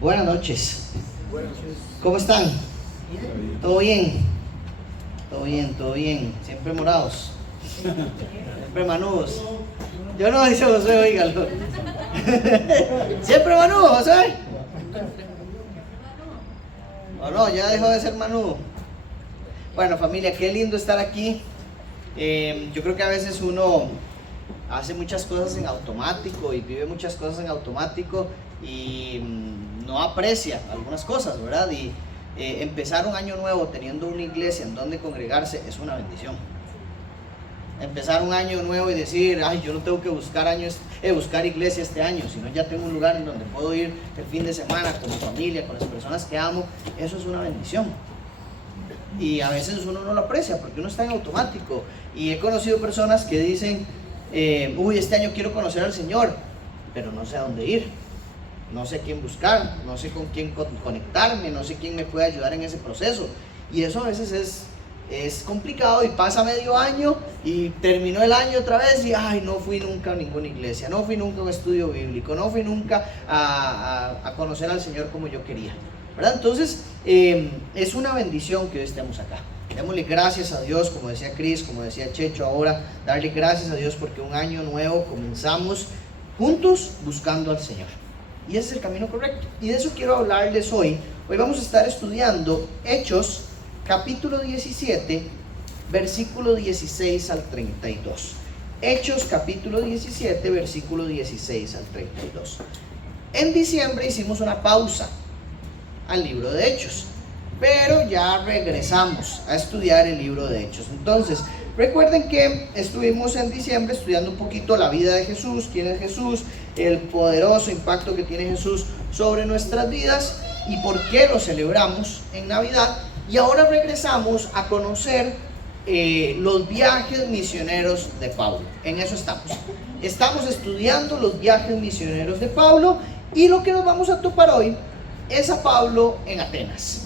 Buenas noches. ¿Cómo están? ¿Todo bien? Todo bien, todo bien. Siempre morados. Siempre manudos. Yo no, dice José, oígalo. Siempre manudo, José. ¿O no? Ya dejó de ser manudo. Bueno, familia, qué lindo estar aquí. Yo creo que a veces uno hace muchas cosas en automático y vive muchas cosas en automático y no aprecia algunas cosas, ¿verdad? Y empezar un año nuevo teniendo una iglesia en donde congregarse es una bendición. Empezar un año nuevo y decir, ay, yo no tengo que buscar iglesia este año, sino ya tengo un lugar en donde puedo ir el fin de semana con mi familia, con las personas que amo, eso es una bendición. Y a veces uno no lo aprecia porque uno está en automático. Y he conocido personas que dicen, uy, este año quiero conocer al Señor, pero no sé a dónde ir, no sé quién buscar, no sé con quién conectarme, no sé quién me puede ayudar en ese proceso. Y eso a veces es complicado y pasa medio año y terminó el año otra vez y ay, no fui nunca a ninguna iglesia, no fui nunca a un estudio bíblico, no fui nunca a conocer al Señor como yo quería, ¿verdad? Entonces es una bendición que hoy estemos acá. Démosle gracias a Dios, como decía Cris, como decía Checho ahora, darle gracias a Dios porque un año nuevo comenzamos juntos buscando al Señor. Y ese es el camino correcto. Y de eso quiero hablarles hoy. Hoy vamos a estar estudiando Hechos, capítulo 17, versículo 16 al 32. Hechos, capítulo 17, versículo 16 al 32. En diciembre hicimos una pausa al libro de Hechos, pero ya regresamos a estudiar el libro de Hechos. Entonces, recuerden que estuvimos en diciembre estudiando un poquito la vida de Jesús, quién es Jesús, el poderoso impacto que tiene Jesús sobre nuestras vidas y por qué lo celebramos en Navidad. Y ahora regresamos a conocer los viajes misioneros de Pablo. En eso estamos. Estamos estudiando los viajes misioneros de Pablo y lo que nos vamos a topar hoy es a Pablo en Atenas.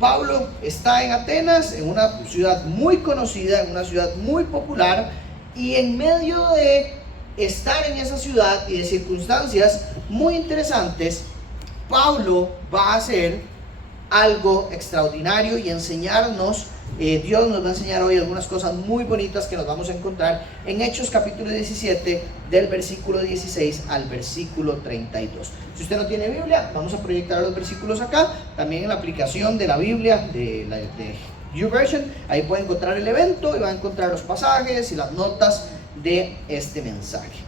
Pablo está en Atenas, en una ciudad muy conocida, en una ciudad muy popular, y en medio de estar en esa ciudad y de circunstancias muy interesantes, Pablo va a hacer algo extraordinario y enseñarnos, Dios nos va a enseñar hoy algunas cosas muy bonitas que nos vamos a encontrar en Hechos capítulo 17 del versículo 16 al versículo 32. Si usted no tiene Biblia, vamos a proyectar los versículos acá, también en la aplicación de la Biblia de YouVersion, ahí puede encontrar el evento y va a encontrar los pasajes y las notas de este mensaje.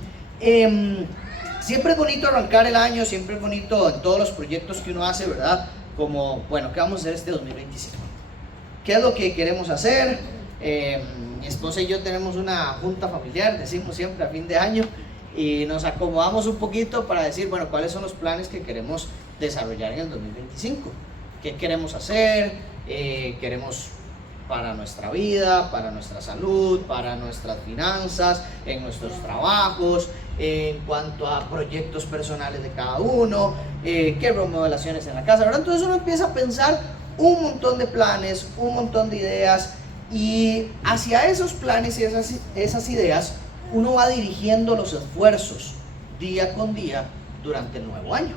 Siempre es bonito arrancar el año, siempre es bonito en todos los proyectos que uno hace, ¿verdad? Como, bueno, ¿qué vamos a hacer este 2025? ¿Qué es lo que queremos hacer? Mi esposa y yo tenemos una junta familiar, decimos siempre a fin de año, y nos acomodamos un poquito para decir, bueno, cuáles son los planes que queremos desarrollar en el 2025. ¿Qué queremos hacer? Queremos para nuestra vida, para nuestra salud, para nuestras finanzas, en nuestros trabajos, en cuanto a proyectos personales de cada uno, qué remodelaciones en la casa, ¿verdad? Entonces uno empieza a pensar un montón de planes, un montón de ideas, y hacia esos planes y esas ideas uno va dirigiendo los esfuerzos día con día durante el nuevo año.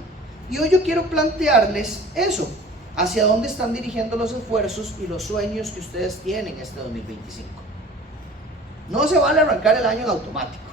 Y hoy yo quiero plantearles eso, hacia dónde están dirigiendo los esfuerzos y los sueños que ustedes tienen este 2025. No se vale arrancar el año en automático.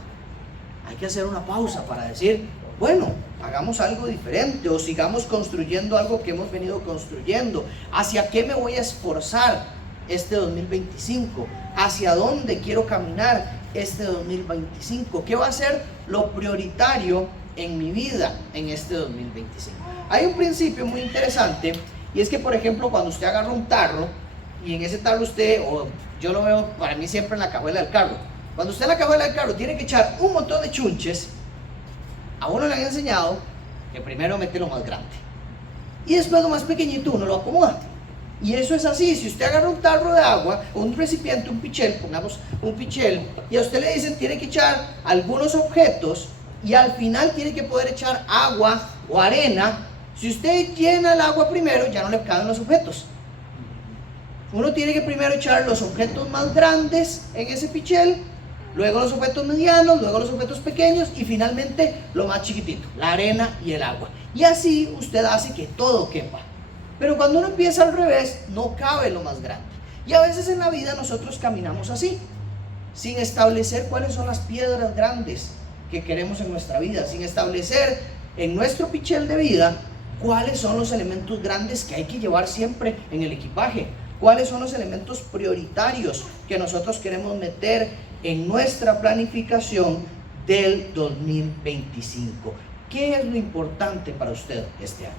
Hay que hacer una pausa para decir, bueno, hagamos algo diferente o sigamos construyendo algo que hemos venido construyendo. ¿Hacia qué me voy a esforzar este 2025? ¿Hacia dónde quiero caminar este 2025? ¿Qué va a ser lo prioritario en mi vida en este 2025? Hay un principio muy interesante y es que, por ejemplo, cuando usted agarra un tarro y en ese tarro usted, o yo lo veo para mí siempre en la cajuela del carro, cuando usted en la cajuela del carro tiene que echar un montón de chunches, a uno le han enseñado que primero mete lo más grande y después lo más pequeñito uno lo acomoda. Y eso es así. Si usted agarra un tarro de agua, un recipiente, un pichel, pongamos un pichel, y a usted le dicen tiene que echar algunos objetos y al final tiene que poder echar agua o arena, si usted llena el agua primero ya no le caben los objetos. Uno tiene que primero echar los objetos más grandes en ese pichel luego los objetos medianos, luego los objetos pequeños y finalmente lo más chiquitito, la arena y el agua. Y así usted hace que todo quepa. Pero cuando uno empieza al revés, no cabe lo más grande. Y a veces en la vida nosotros caminamos así, sin establecer cuáles son las piedras grandes que queremos en nuestra vida, sin establecer en nuestro pichel de vida cuáles son los elementos grandes que hay que llevar siempre en el equipaje, cuáles son los elementos prioritarios que nosotros queremos meter en nuestra planificación del 2025. ¿Qué es lo importante para usted este año?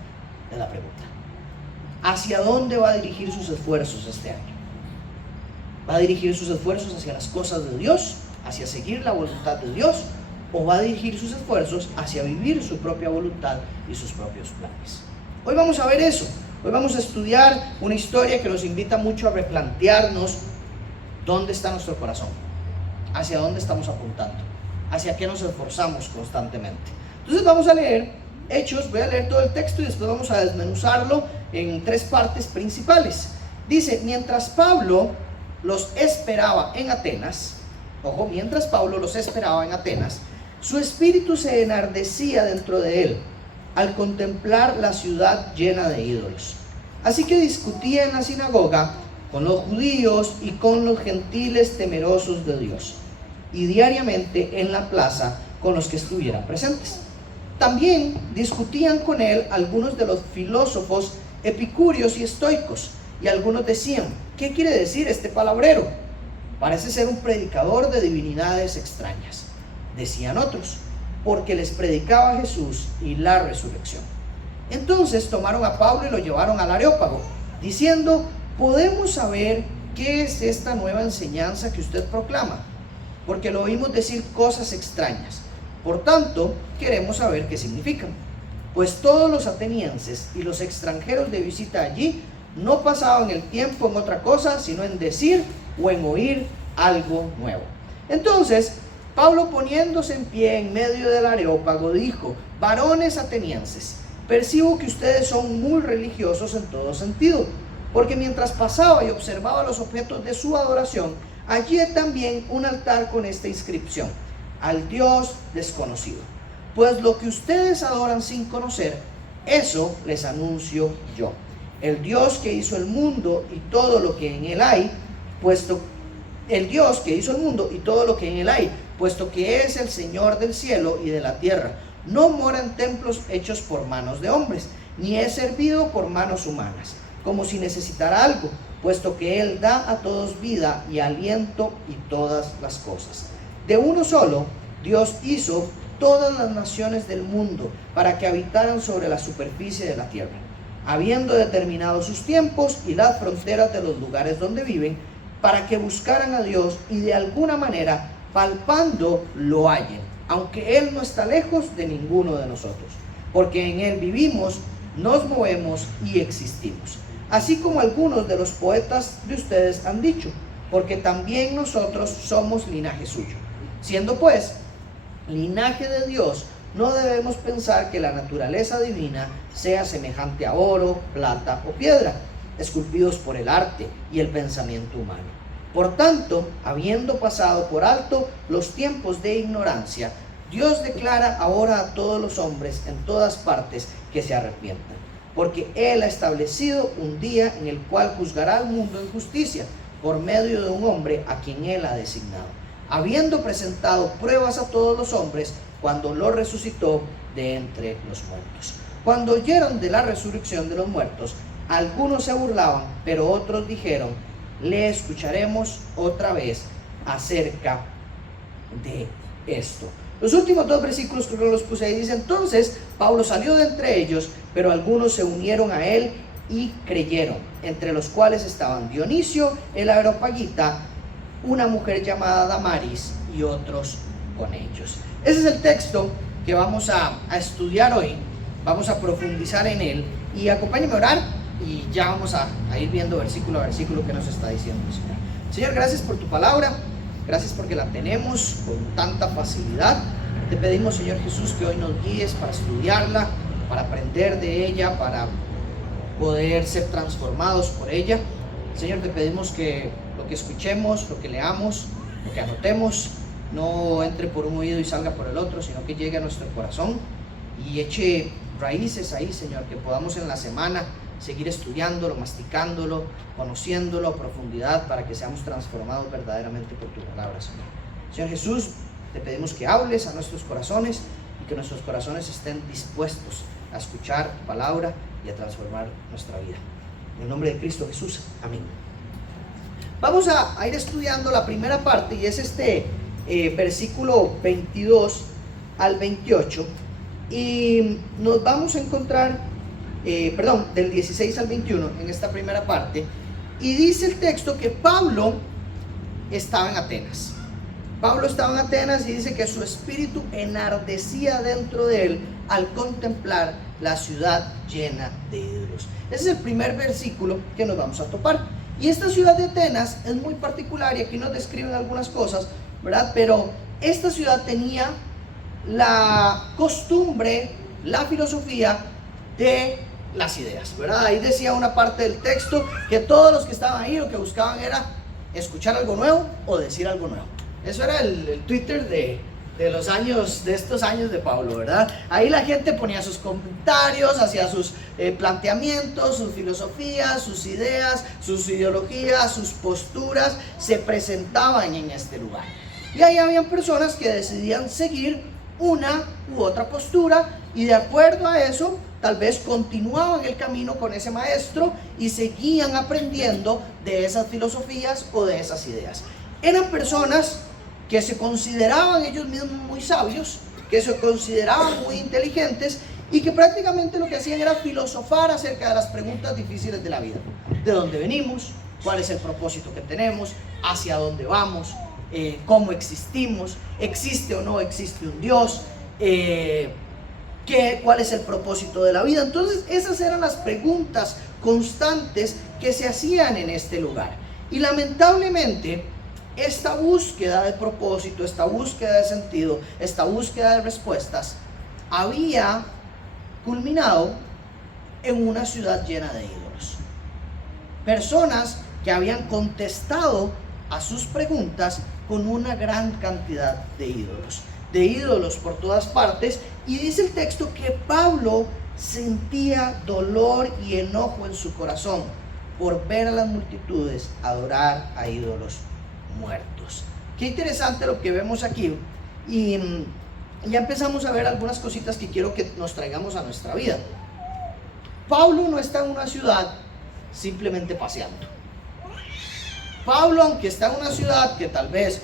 Es la pregunta. ¿Hacia dónde va a dirigir sus esfuerzos este año? ¿Va a dirigir sus esfuerzos hacia las cosas de Dios, hacia seguir la voluntad de Dios? ¿O va a dirigir sus esfuerzos hacia vivir su propia voluntad y sus propios planes? Hoy vamos a ver eso. Hoy vamos a estudiar una historia que nos invita mucho a replantearnos dónde está nuestro corazón, hacia dónde estamos apuntando, hacia qué nos esforzamos constantemente. Entonces vamos a leer Hechos, voy a leer todo el texto y después vamos a desmenuzarlo en 3 partes principales. Dice, mientras Pablo los esperaba en Atenas, ojo, mientras Pablo los esperaba en Atenas, su espíritu se enardecía dentro de él al contemplar la ciudad llena de ídolos. Así que discutía en la sinagoga con los judíos y con los gentiles temerosos de Dios, y diariamente en la plaza con los que estuvieran presentes. También discutían con él algunos de los filósofos epicúreos y estoicos, y algunos decían, ¿qué quiere decir este palabrero? Parece ser un predicador de divinidades extrañas. Decían otros, porque les predicaba Jesús y la resurrección. Entonces tomaron a Pablo y lo llevaron al Areópago, diciendo, ¿podemos saber qué es esta nueva enseñanza que usted proclama? Porque lo oímos decir cosas extrañas. Por tanto, queremos saber qué significan. Pues todos los atenienses y los extranjeros de visita allí no pasaban el tiempo en otra cosa, sino en decir o en oír algo nuevo. Entonces, Pablo, poniéndose en pie en medio del Areópago, dijo, varones atenienses, percibo que ustedes son muy religiosos en todo sentido, porque mientras pasaba y observaba los objetos de su adoración, hallé también un altar con esta inscripción, al Dios desconocido. Pues lo que ustedes adoran sin conocer, eso les anuncio yo. El Dios que hizo el mundo y todo lo que en él hay, puesto que es el Señor del cielo y de la tierra, no mora en templos hechos por manos de hombres, ni es servido por manos humanas, como si necesitara algo, puesto que Él da a todos vida y aliento y todas las cosas. De uno solo, Dios hizo todas las naciones del mundo para que habitaran sobre la superficie de la tierra, habiendo determinado sus tiempos y las fronteras de los lugares donde viven, para que buscaran a Dios y de alguna manera, palpando, lo hallen, aunque Él no está lejos de ninguno de nosotros, porque en Él vivimos, nos movemos y existimos. Así como algunos de los poetas de ustedes han dicho, porque también nosotros somos linaje suyo. Siendo pues linaje de Dios, no debemos pensar que la naturaleza divina sea semejante a oro, plata o piedra, esculpidos por el arte y el pensamiento humano. Por tanto, habiendo pasado por alto los tiempos de ignorancia, Dios declara ahora a todos los hombres en todas partes que se arrepientan, porque Él ha establecido un día en el cual juzgará al mundo en justicia, por medio de un hombre a quien Él ha designado, habiendo presentado pruebas a todos los hombres cuando lo resucitó de entre los muertos. Cuando oyeron de la resurrección de los muertos, algunos se burlaban, pero otros dijeron, le escucharemos otra vez acerca de esto. Los últimos 2 versículos que los puse ahí dice, entonces Pablo salió de entre ellos, pero algunos se unieron a él y creyeron, entre los cuales estaban Dionisio, el areopagita, una mujer llamada Damaris y otros con ellos. Ese es el texto que vamos a estudiar hoy, vamos a profundizar en él y acompáñenme a orar y ya vamos a ir viendo versículo a versículo que nos está diciendo el Señor. Señor, gracias por tu palabra, gracias porque la tenemos con tanta facilidad. Te pedimos, Señor Jesús, que hoy nos guíes para estudiarla, para aprender de ella, para poder ser transformados por ella. Señor, te pedimos que lo que escuchemos, lo que leamos, lo que anotemos, no entre por un oído y salga por el otro, sino que llegue a nuestro corazón y eche raíces ahí, Señor, que podamos en la semana seguir estudiándolo, masticándolo, conociéndolo a profundidad para que seamos transformados verdaderamente por tu palabra, Señor. Señor Jesús, te pedimos que hables a nuestros corazones y que nuestros corazones estén dispuestos a escuchar tu palabra y a transformar nuestra vida. En el nombre de Cristo Jesús, amén. Vamos a ir estudiando la primera parte y es versículo 22 al 28 y nos vamos a encontrar, del 16 al 21 en esta primera parte, y dice el texto que Pablo estaba en Atenas. Pablo estaba en Atenas y dice que su espíritu enardecía dentro de él al contemplar la ciudad llena de ídolos. Ese es el primer versículo que nos vamos a topar. Y esta ciudad de Atenas es muy particular y aquí nos describen algunas cosas, ¿verdad? Pero esta ciudad tenía la costumbre, la filosofía de las ideas, ¿verdad? Ahí decía una parte del texto que todos los que estaban ahí lo que buscaban era escuchar algo nuevo o decir algo nuevo. Eso era el Twitter de estos años de Pablo, ¿verdad? Ahí la gente ponía sus comentarios, hacía sus planteamientos, sus filosofías, sus ideas, sus ideologías, sus posturas, se presentaban en este lugar. Y ahí habían personas que decidían seguir una u otra postura y de acuerdo a eso, tal vez continuaban el camino con ese maestro y seguían aprendiendo de esas filosofías o de esas ideas. Eran personas que se consideraban ellos mismos muy sabios, que se consideraban muy inteligentes y que prácticamente lo que hacían era filosofar acerca de las preguntas difíciles de la vida. ¿De dónde venimos? ¿Cuál es el propósito que tenemos? ¿Hacia dónde vamos? ¿Cómo existimos? ¿Existe o no existe un Dios? ¿Cuál es el propósito de la vida? Entonces esas eran las preguntas constantes que se hacían en este lugar. Y lamentablemente esta búsqueda de propósito, esta búsqueda de sentido, esta búsqueda de respuestas había culminado en una ciudad llena de ídolos. Personas que habían contestado a sus preguntas con una gran cantidad de ídolos por todas partes. Y dice el texto que Pablo sentía dolor y enojo en su corazón por ver a las multitudes adorar a ídolos muertos. Qué interesante lo que vemos aquí, y ya empezamos a ver algunas cositas que quiero que nos traigamos a nuestra vida. Pablo no está en una ciudad simplemente paseando. Pablo, aunque está en una ciudad que tal vez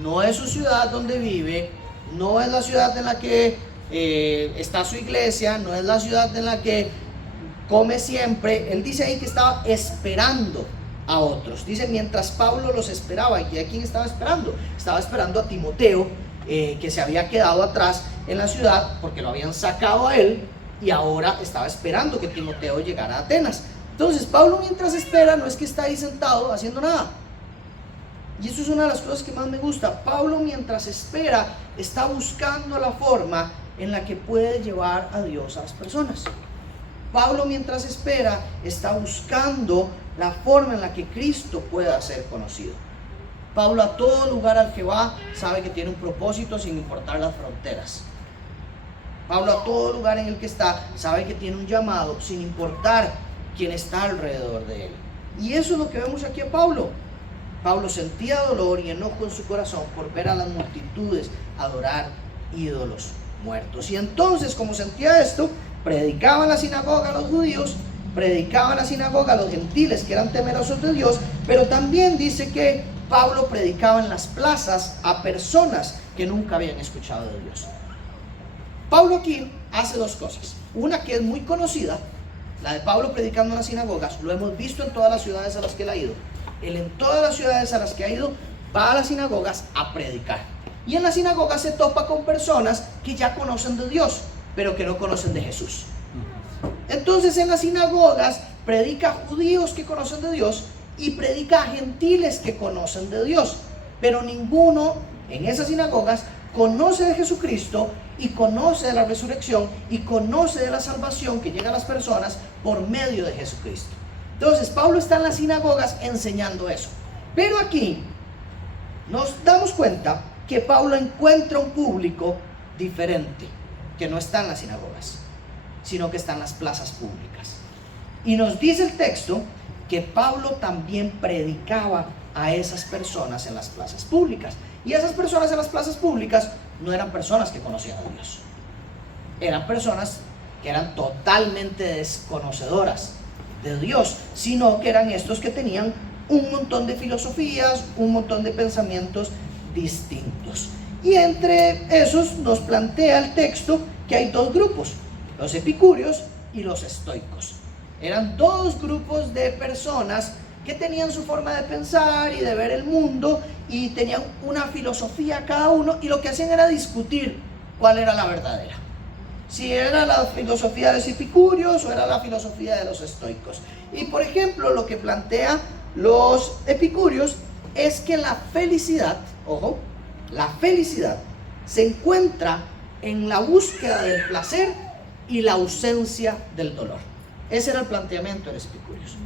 no es su ciudad donde vive, no es la ciudad en la que está su iglesia, no es la ciudad en la que come siempre, él dice ahí que estaba esperando a otros. Dice, mientras Pablo los esperaba. ¿Y a quién estaba esperando? Estaba esperando a Timoteo, que se había quedado atrás en la ciudad porque lo habían sacado a él y ahora estaba esperando que Timoteo llegara a Atenas. Entonces Pablo, mientras espera, no es que está ahí sentado haciendo nada. Y eso es una de las cosas que más me gusta. Pablo, mientras espera, está buscando la forma en la que puede llevar a Dios a las personas. Pablo, mientras espera, está buscando la forma en la que Cristo pueda ser conocido. Pablo, a todo lugar al que va, sabe que tiene un propósito sin importar las fronteras. Pablo, a todo lugar en el que está, sabe que tiene un llamado sin importar quién está alrededor de él. Y eso es lo que vemos aquí a Pablo. Pablo sentía dolor y enojo en su corazón por ver a las multitudes adorar ídolos muertos. Y entonces, como sentía esto, predicaba en la sinagoga a los judíos, predicaba en la sinagoga a los gentiles que eran temerosos de Dios, pero también dice que Pablo predicaba en las plazas a personas que nunca habían escuchado de Dios. Pablo aquí hace dos cosas. Una que es muy conocida, la de Pablo predicando en las sinagogas, lo hemos visto en todas las ciudades a las que él ha ido. Él en todas las ciudades a las que ha ido va a las sinagogas a predicar. Y en las sinagogas se topa con personas que ya conocen de Dios, pero que no conocen de Jesús. Entonces en las sinagogas predica a judíos que conocen de Dios y predica a gentiles que conocen de Dios, pero ninguno en esas sinagogas conoce de Jesucristo y conoce de la resurrección y conoce de la salvación que llega a las personas por medio de Jesucristo. Entonces Pablo está en las sinagogas enseñando eso. Pero aquí nos damos cuenta que Pablo encuentra un público diferente, que no está en las sinagogas, sino que está en las plazas públicas. Y nos dice el texto que Pablo también predicaba a esas personas en las plazas públicas. Y esas personas en las plazas públicas no eran personas que conocían a Dios. Eran personas que eran totalmente desconocedoras de Dios, sino que eran estos que tenían un montón de filosofías, un montón de pensamientos distintos. Y entre esos nos plantea el texto que hay dos grupos, los epicúreos y los estoicos. Eran dos grupos de personas que tenían su forma de pensar y de ver el mundo y tenían una filosofía cada uno, y lo que hacían era discutir cuál era la verdadera. Si era la filosofía de los epicúreos o era la filosofía de los estoicos. Y por ejemplo, lo que plantea los epicúreos es que la felicidad, ojo, la felicidad se encuentra en la búsqueda del placer y la ausencia del dolor. Ese era el planteamiento de los epicúreos.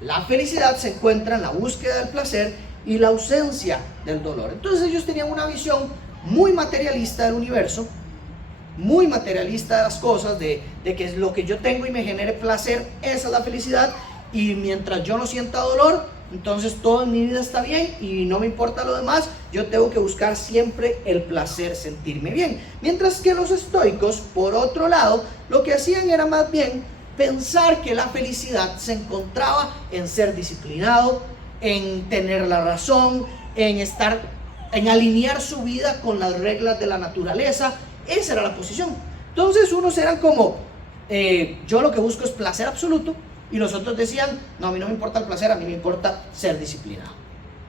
La felicidad se encuentra en la búsqueda del placer y la ausencia del dolor. Entonces ellos tenían una visión muy materialista del universo, muy materialista de las cosas, de que lo que yo tengo y me genere placer, esa es la felicidad, y mientras yo no sienta dolor, entonces todo en mi vida está bien y no me importa lo demás. Yo tengo que buscar siempre el placer, sentirme bien. Mientras que los estoicos, por otro lado, lo que hacían era más bien pensar que la felicidad se encontraba en ser disciplinado, en tener la razón, en alinear su vida con las reglas de la naturaleza. Esa era la posición. Entonces unos eran como, yo lo que busco es placer absoluto, y los otros decían, no, a mí no me importa el placer, a mí me importa ser disciplinado,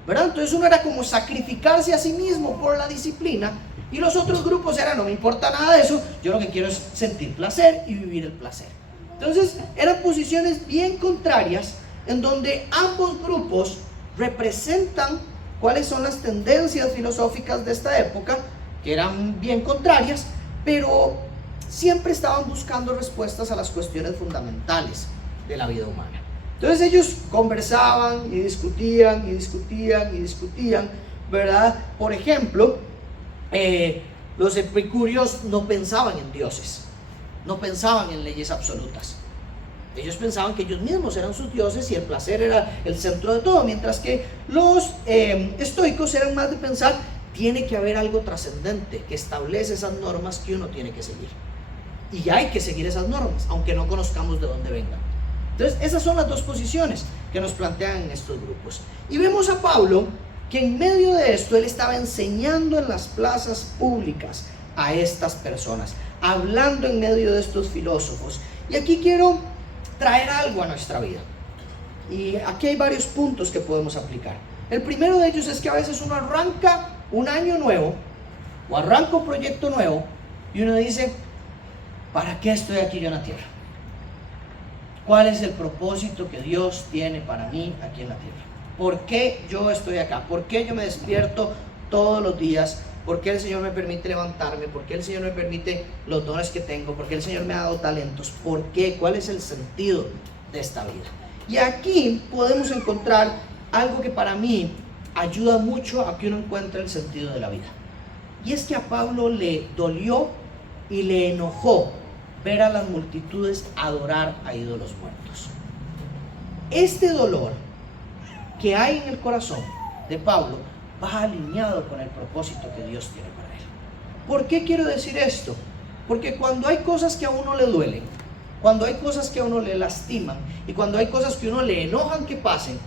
¿verdad? Entonces uno era como sacrificarse a sí mismo por la disciplina, y los otros grupos eran, no me importa nada de eso, yo lo que quiero es sentir placer y vivir el placer. Entonces eran posiciones bien contrarias, en donde ambos grupos representan cuáles son las tendencias filosóficas de esta época, que eran bien contrarias, pero siempre estaban buscando respuestas a las cuestiones fundamentales de la vida humana. Entonces ellos conversaban y discutían y discutían y discutían, ¿verdad? Por ejemplo, los epicúreos no pensaban en dioses, no pensaban en leyes absolutas. Ellos pensaban que ellos mismos eran sus dioses y el placer era el centro de todo, mientras que los estoicos eran más de pensar, tiene que haber algo trascendente que establece esas normas que uno tiene que seguir. Y hay que seguir esas normas, aunque no conozcamos de dónde vengan. Entonces, esas son las dos posiciones que nos plantean en estos grupos. Y vemos a Pablo que en medio de esto, él estaba enseñando en las plazas públicas a estas personas, hablando en medio de estos filósofos. Y aquí quiero traer algo a nuestra vida. Y aquí hay varios puntos que podemos aplicar. El primero de ellos es que a veces uno arranca un año nuevo o arranca un proyecto nuevo y uno dice, ¿para qué estoy aquí yo en la tierra? ¿Cuál es el propósito que Dios tiene para mí aquí en la tierra? ¿Por qué yo estoy acá? ¿Por qué yo me despierto todos los días? ¿Por qué el Señor me permite levantarme? ¿Por qué el Señor me permite los dones que tengo? ¿Por qué el Señor me ha dado talentos? ¿Por qué? ¿Cuál es el sentido de esta vida? Y aquí podemos encontrar algo que para mí ayuda mucho a que uno encuentre el sentido de la vida. Y es que a Pablo le dolió y le enojó ver a las multitudes adorar a ídolos muertos. Este dolor que hay en el corazón de Pablo va alineado con el propósito que Dios tiene para él. ¿Por qué quiero decir esto? Porque cuando hay cosas que a uno le duelen, cuando hay cosas que a uno le lastiman y cuando hay cosas que a uno le enojan que pasen,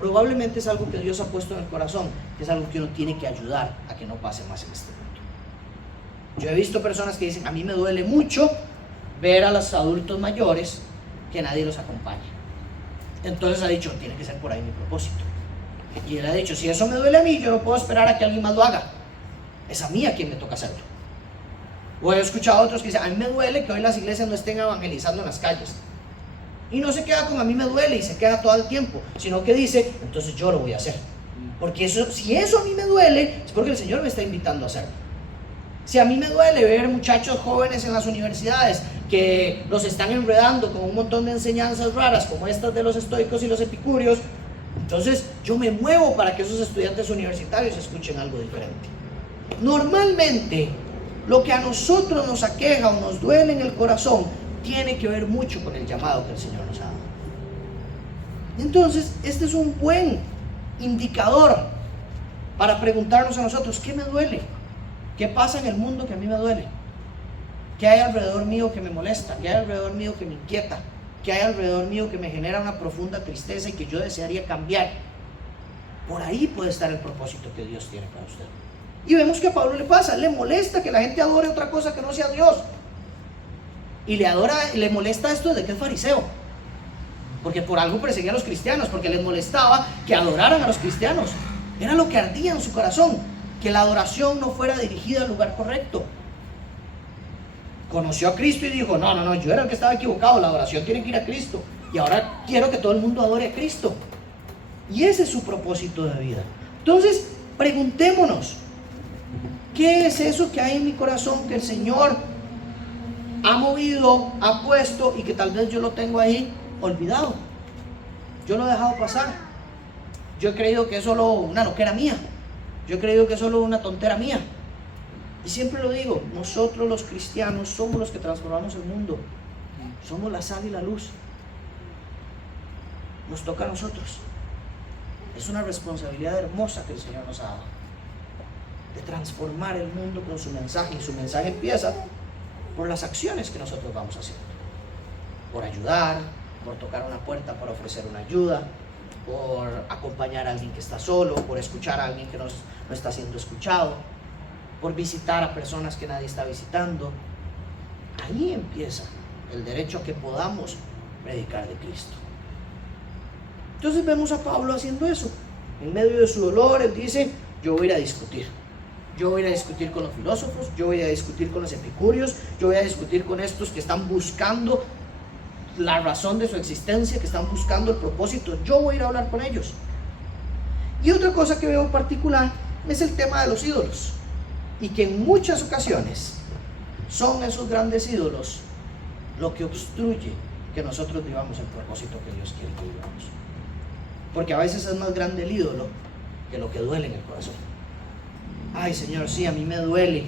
probablemente es algo que Dios ha puesto en el corazón, que es algo que uno tiene que ayudar a que no pase más en este mundo. Yo he visto personas que dicen, a mí me duele mucho ver a los adultos mayores que nadie los acompaña. Entonces ha dicho, tiene que ser por ahí mi propósito. Y él ha dicho, si eso me duele a mí, yo no puedo esperar a que alguien más lo haga. Es a mí a quien me toca hacerlo. O he escuchado a otros que dicen, a mí me duele que hoy las iglesias no estén evangelizando en las calles. Y no se queda con a mí me duele y se queda todo el tiempo, sino que dice, entonces yo lo voy a hacer. Porque eso, si eso a mí me duele, es porque el Señor me está invitando a hacerlo. Si a mí me duele ver muchachos jóvenes en las universidades que los están enredando con un montón de enseñanzas raras como estas de los estoicos y los epicúreos, entonces yo me muevo para que esos estudiantes universitarios escuchen algo diferente. Normalmente, lo que a nosotros nos aqueja o nos duele en el corazón tiene que ver mucho con el llamado que el Señor nos ha dado. Entonces, este es un buen indicador para preguntarnos a nosotros: ¿qué me duele? ¿Qué pasa en el mundo que a mí me duele? ¿Qué hay alrededor mío que me molesta? ¿Qué hay alrededor mío que me inquieta? ¿Qué hay alrededor mío que me genera una profunda tristeza y que yo desearía cambiar? Por ahí puede estar el propósito que Dios tiene para usted. Y vemos que a Pablo le pasa, le molesta que la gente adore otra cosa que no sea Dios. Y le molesta esto de que es fariseo. Porque por algo perseguía a los cristianos, porque les molestaba que adoraran a los cristianos. Era lo que ardía en su corazón, que la adoración no fuera dirigida al lugar correcto. Conoció a Cristo y dijo: no, yo era el que estaba equivocado, la adoración tiene que ir a Cristo. Y ahora quiero que todo el mundo adore a Cristo. Y ese es su propósito de vida. Entonces, preguntémonos: ¿qué es eso que hay en mi corazón que el Señor ha movido, ha puesto y que tal vez yo lo tengo ahí olvidado? Yo lo he dejado pasar. Yo he creído que es solo una loquera mía. Yo he creído que es solo una tontera mía. Y siempre lo digo, nosotros los cristianos somos los que transformamos el mundo. Somos la sal y la luz. Nos toca a nosotros. Es una responsabilidad hermosa que el Señor nos ha dado, de transformar el mundo con su mensaje. Y su mensaje empieza por las acciones que nosotros vamos haciendo. Por ayudar, por tocar una puerta para ofrecer una ayuda, por acompañar a alguien que está solo, por escuchar a alguien que no está siendo escuchado, por visitar a personas que nadie está visitando. Ahí empieza el derecho a que podamos predicar de Cristo. Entonces vemos a Pablo haciendo eso. En medio de su dolor, él dice: yo voy a ir a discutir. Yo voy a ir a discutir con los filósofos, yo voy a discutir con los epicúreos, yo voy a discutir con estos que están buscando la razón de su existencia, que están buscando el propósito. Yo voy a ir a hablar con ellos. Y otra cosa que veo en particular es el tema de los ídolos, y que en muchas ocasiones son esos grandes ídolos lo que obstruye que nosotros vivamos el propósito que Dios quiere que vivamos. Porque a veces es más grande el ídolo que lo que duele en el corazón. Ay, Señor, sí, a mí me duele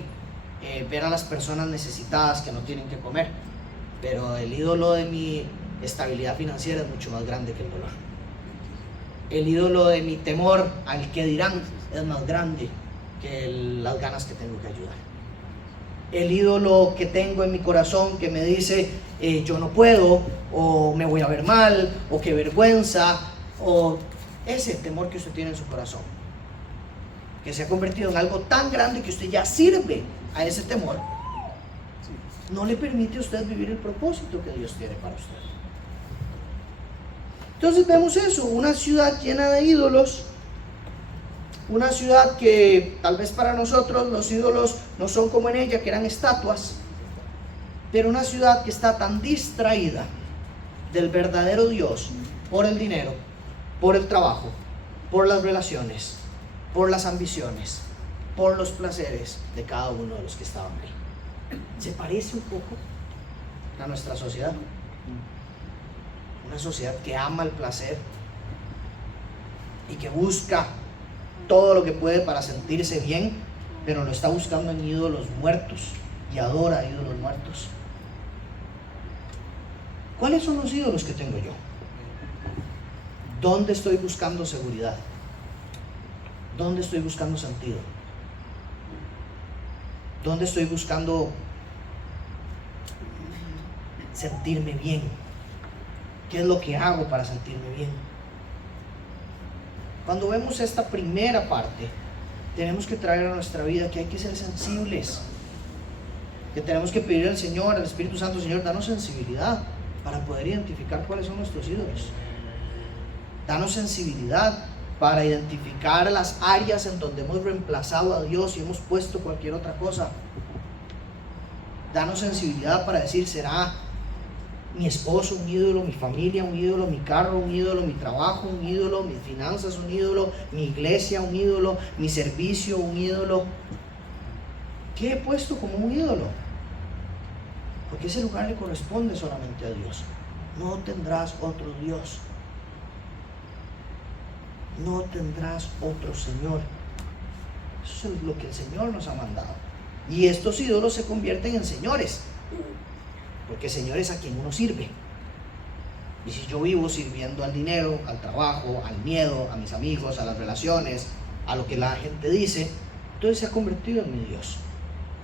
ver a las personas necesitadas que no tienen que comer, pero el ídolo de mi estabilidad financiera es mucho más grande que el dolor. El ídolo de mi temor al que dirán es más grande que las ganas que tengo que ayudar. El ídolo que tengo en mi corazón que me dice: yo no puedo, o me voy a ver mal, o qué vergüenza, o ese temor que usted tiene en su corazón, que se ha convertido en algo tan grande que usted ya sirve a ese temor, no le permite a usted vivir el propósito que Dios tiene para usted. Entonces vemos eso, una ciudad llena de ídolos, una ciudad que tal vez para nosotros los ídolos no son como en ella, que eran estatuas, pero una ciudad que está tan distraída del verdadero Dios por el dinero, por el trabajo, por las relaciones, por las ambiciones, por los placeres de cada uno de los que estaban ahí. Se parece un poco a nuestra sociedad. Una sociedad que ama el placer y que busca todo lo que puede para sentirse bien, pero lo está buscando en ídolos muertos y adora a ídolos muertos. ¿Cuáles son los ídolos que tengo yo? ¿Dónde estoy buscando seguridad? ¿Dónde estoy buscando sentido? ¿Dónde estoy buscando sentirme bien? ¿Qué es lo que hago para sentirme bien? Cuando vemos esta primera parte, tenemos que traer a nuestra vida que hay que ser sensibles, que tenemos que pedir al Señor, al Espíritu Santo: Señor, danos sensibilidad para poder identificar cuáles son nuestros ídolos. Danos sensibilidad para identificar las áreas en donde hemos reemplazado a Dios y hemos puesto cualquier otra cosa. Danos sensibilidad para decir: ¿será mi esposo un ídolo, mi familia un ídolo, mi carro un ídolo, mi trabajo un ídolo, mis finanzas un ídolo, mi iglesia un ídolo, mi servicio un ídolo? ¿Qué he puesto como un ídolo? Porque ese lugar le corresponde solamente a Dios. No tendrás otro Dios. No tendrás otro Señor. Eso es lo que el Señor nos ha mandado. Y estos ídolos se convierten en señores, porque Señor es a quien uno sirve. Y si yo vivo sirviendo al dinero, al trabajo, al miedo, a mis amigos, a las relaciones, a lo que la gente dice, entonces se ha convertido en mi Dios,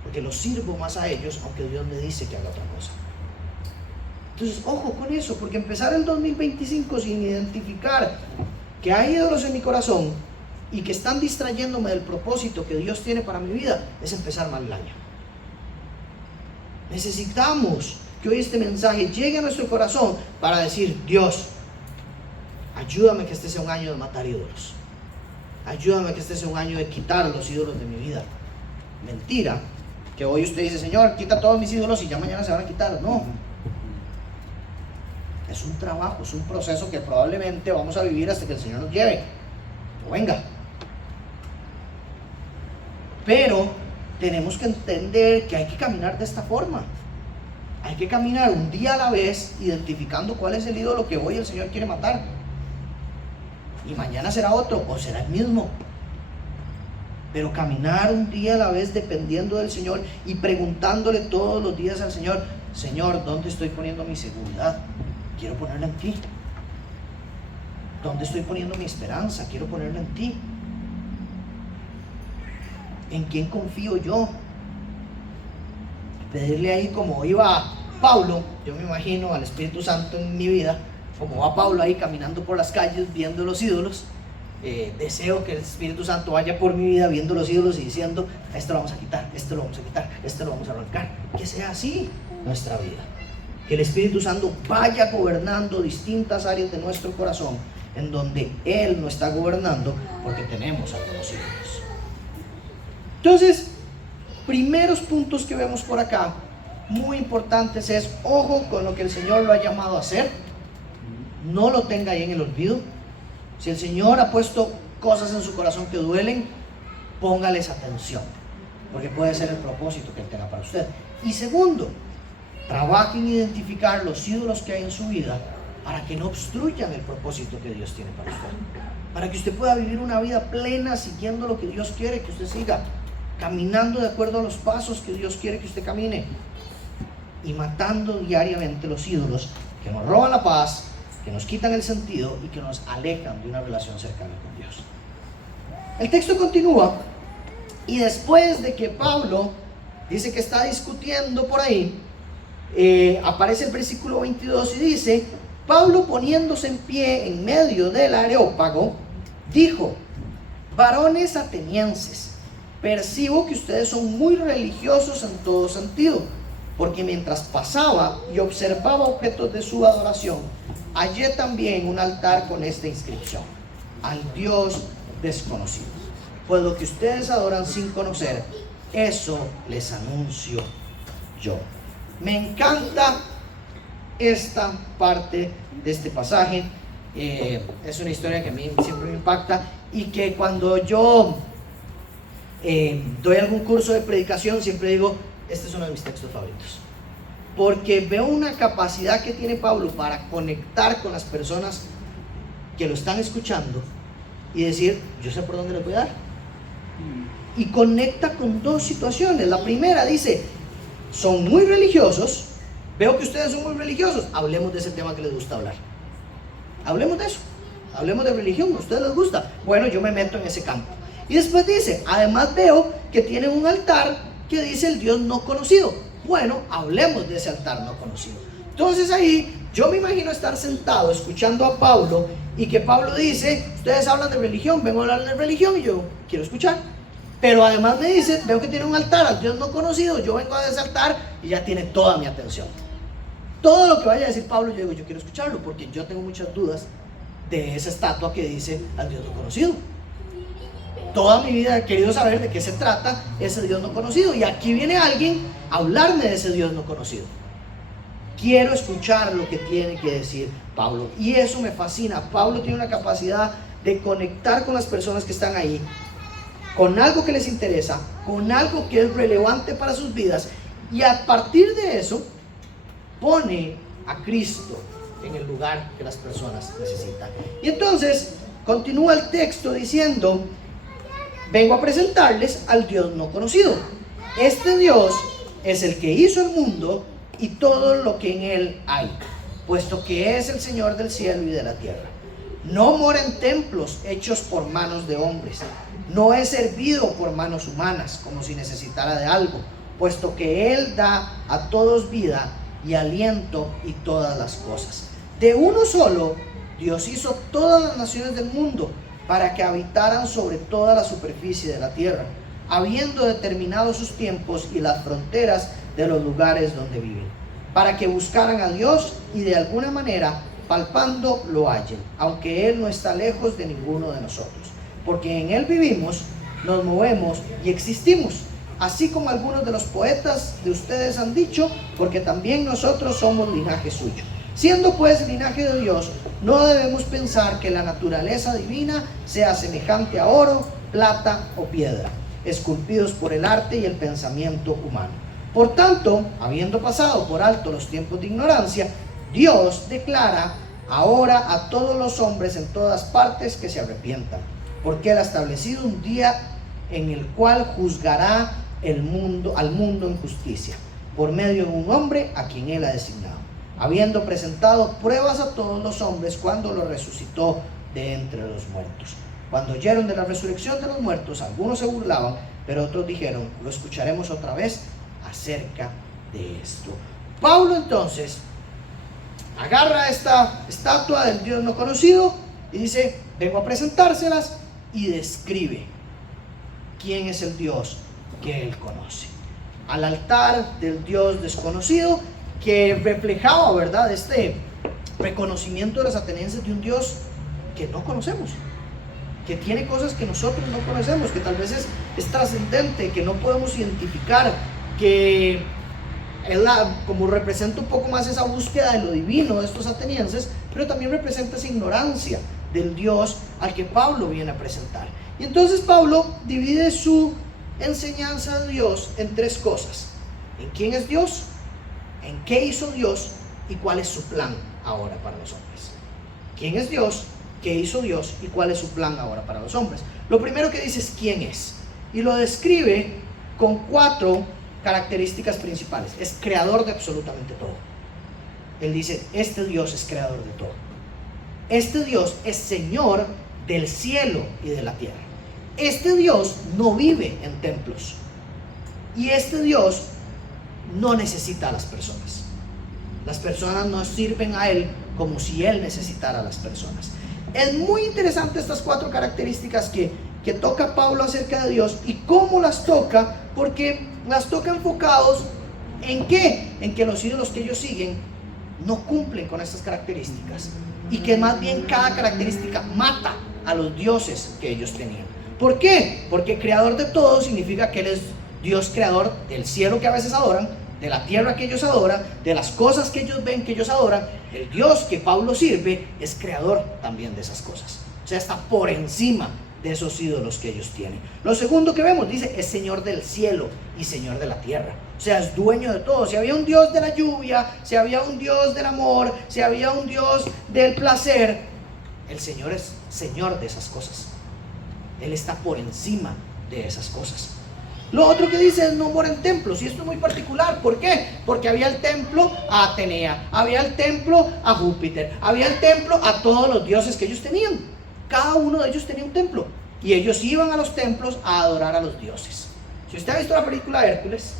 porque los sirvo más a ellos, aunque Dios me dice que haga otra cosa. Entonces, ojo con eso, porque empezar el 2025 sin identificar que hay ídolos en mi corazón y que están distrayéndome del propósito que Dios tiene para mi vida, es empezar mal el año. Necesitamos que hoy este mensaje llegue a nuestro corazón para decir: Dios, ayúdame que este sea un año de matar ídolos. Ayúdame que este sea un año de quitar los ídolos de mi vida. Mentira, que hoy usted dice: Señor, quita todos mis ídolos y ya mañana se van a quitar. No. Es un trabajo, es un proceso que probablemente vamos a vivir hasta que el Señor nos lleve o venga. Pero tenemos que entender que hay que caminar de esta forma. Hay que caminar un día a la vez, identificando cuál es el ídolo que hoy el Señor quiere matar. Y mañana será otro, o será el mismo. Pero caminar un día a la vez dependiendo del Señor y preguntándole todos los días al Señor: Señor, ¿dónde estoy poniendo mi seguridad? Quiero ponerla en ti. ¿Dónde estoy poniendo mi esperanza? Quiero ponerla en ti. ¿En quién confío yo? Pedirle ahí, como iba Pablo, yo me imagino al Espíritu Santo en mi vida, como va Pablo ahí caminando por las calles viendo los ídolos. Deseo que el Espíritu Santo vaya por mi vida viendo los ídolos y diciendo: esto lo vamos a quitar, esto lo vamos a quitar, esto lo vamos a arrancar. Que sea así nuestra vida. Que el Espíritu Santo vaya gobernando distintas áreas de nuestro corazón en donde Él no está gobernando, porque tenemos algunos ídolos. Entonces, primeros puntos que vemos por acá, muy importantes, es: ojo con lo que el Señor lo ha llamado a hacer. No lo tenga ahí en el olvido. Si el Señor ha puesto cosas en su corazón que duelen, póngales atención, porque puede ser el propósito que Él tenga para usted. Y segundo, trabaje en identificar los ídolos que hay en su vida para que no obstruyan el propósito que Dios tiene para usted, para que usted pueda vivir una vida plena siguiendo lo que Dios quiere que usted siga, caminando de acuerdo a los pasos que Dios quiere que usted camine, y matando diariamente los ídolos que nos roban la paz, que nos quitan el sentido y que nos alejan de una relación cercana con Dios. El texto continúa, y después de que Pablo dice que está discutiendo por ahí, aparece el versículo 22 y dice: Pablo, poniéndose en pie en medio del Areópago, dijo: varones atenienses, percibo que ustedes son muy religiosos en todo sentido, porque mientras pasaba y observaba objetos de su adoración, hallé también un altar con esta inscripción: al Dios desconocido. Pues lo que ustedes adoran sin conocer, eso les anuncio yo. Me encanta esta parte de este pasaje. Es una historia que a mí siempre me impacta, y que cuando yo doy algún curso de predicación siempre digo: este es uno de mis textos favoritos, porque veo una capacidad que tiene Pablo para conectar con las personas que lo están escuchando y decir: yo sé por dónde les voy a dar. Y conecta con dos situaciones. La primera dice: son muy religiosos, veo que ustedes son muy religiosos, hablemos de ese tema que les gusta hablar, hablemos de eso, hablemos de religión, ¿a ustedes les gusta? Bueno, yo me meto en ese campo. Y después dice: además veo que tienen un altar que dice el Dios no conocido. Bueno, hablemos de ese altar no conocido. Entonces ahí yo me imagino estar sentado escuchando a Pablo, y que Pablo dice: ustedes hablan de religión, vengo a hablar de religión y yo quiero escuchar. Pero además me dice: veo que tiene un altar al Dios no conocido, yo vengo a ese altar y ya tiene toda mi atención. Todo lo que vaya a decir Pablo, yo digo: yo quiero escucharlo, porque yo tengo muchas dudas de esa estatua que dice al Dios no conocido. Toda mi vida he querido saber de qué se trata ese Dios no conocido, y aquí viene alguien a hablarme de ese Dios no conocido. Quiero escuchar lo que tiene que decir Pablo, y eso me fascina. Pablo tiene una capacidad de conectar con las personas que están ahí, con algo que les interesa, con algo que es relevante para sus vidas, y a partir de eso pone a Cristo en el lugar que las personas necesitan. Y entonces continúa el texto diciendo: vengo a presentarles al Dios no conocido. Este Dios es el que hizo el mundo y todo lo que en él hay, puesto que es el Señor del cielo y de la tierra. No mora en templos hechos por manos de hombres. No es servido por manos humanas, como si necesitara de algo, puesto que Él da a todos vida y aliento y todas las cosas. De uno solo, Dios hizo todas las naciones del mundo para que habitaran sobre toda la superficie de la tierra, habiendo determinado sus tiempos y las fronteras de los lugares donde viven, para que buscaran a Dios y de alguna manera, palpando, lo hallen, aunque Él no está lejos de ninguno de nosotros, porque en Él vivimos, nos movemos y existimos, así como algunos de los poetas de ustedes han dicho, porque también nosotros somos linaje suyo. Siendo pues linaje de Dios, no debemos pensar que la naturaleza divina sea semejante a oro, plata o piedra, esculpidos por el arte y el pensamiento humano. Por tanto, habiendo pasado por alto los tiempos de ignorancia, Dios declara ahora a todos los hombres en todas partes que se arrepientan, porque Él ha establecido un día en el cual juzgará al mundo en justicia, por medio de un hombre a quien Él ha designado, habiendo presentado pruebas a todos los hombres cuando lo resucitó de entre los muertos. Cuando oyeron de la resurrección de los muertos, algunos se burlaban, pero otros dijeron, lo escucharemos otra vez acerca de esto. Pablo entonces agarra esta estatua del Dios no conocido y dice, vengo a presentárselas, y describe quién es el Dios que él conoce. Al altar del Dios desconocido, que reflejaba, ¿verdad?, este reconocimiento de los atenienses de un Dios que no conocemos, que tiene cosas que nosotros no conocemos, que tal vez es trascendente, que no podemos identificar, que como representa un poco más esa búsqueda de lo divino de estos atenienses, pero también representa esa ignorancia del Dios al que Pablo viene a presentar. Y entonces Pablo divide su enseñanza de Dios en tres cosas: en quién es Dios, en qué hizo Dios y cuál es su plan ahora para los hombres. ¿Quién es Dios? ¿Qué hizo Dios? ¿Y cuál es su plan ahora para los hombres? Lo primero que dice es quién es, y lo describe con 4 características principales. Es creador de absolutamente todo. Él dice, este Dios es creador de todo. Este Dios es Señor del cielo y de la tierra. Este Dios no vive en templos, y este Dios no necesita a las personas. Las personas no sirven a Él como si Él necesitara a las personas. Es muy interesante estas 4 características que toca Pablo acerca de Dios, y cómo las toca, porque las toca enfocados en ¿qué? En que los ídolos que ellos siguen no cumplen con estas características, y que más bien cada característica mata a los dioses que ellos tenían. ¿Por qué? Porque creador de todo significa que Él es Dios creador del cielo que a veces adoran, de la tierra que ellos adoran, de las cosas que ellos ven que ellos adoran. El Dios que Pablo sirve es creador también de esas cosas, o sea, está por encima de esos ídolos que ellos tienen. Lo segundo que vemos, dice, es Señor del cielo y Señor de la tierra, o sea, es dueño de todo. Si había un Dios de la lluvia, si había un Dios del amor, si había un Dios del placer, el Señor es Señor de esas cosas. Él está por encima de esas cosas. Lo otro que dice es no mora en templos, y esto es muy particular. ¿Por qué? Porque había el templo a Atenea, había el templo a Júpiter, había el templo a todos los dioses que ellos tenían. Cada uno de ellos tenía un templo, y ellos iban a los templos a adorar a los dioses. Si usted ha visto la película de Hércules,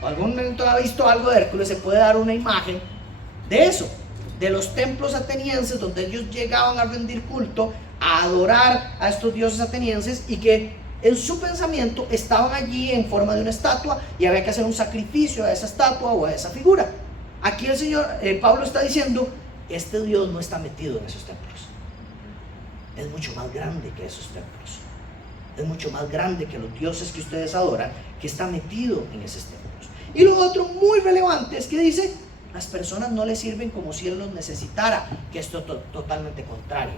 o algún momento ha visto algo de Hércules, se puede dar una imagen de eso, de los templos atenienses, donde ellos llegaban a rendir culto, a adorar a estos dioses atenienses, y que en su pensamiento estaban allí en forma de una estatua, y había que hacer un sacrificio a esa estatua o a esa figura. Aquí el Señor, Pablo está diciendo, este Dios no está metido en esos templos. Es mucho más grande que esos templos. Es mucho más grande que los dioses que ustedes adoran, que está metido en esos templos. Y lo otro muy relevante es que dice, las personas no le sirven como si Él los necesitara, que esto es totalmente contrario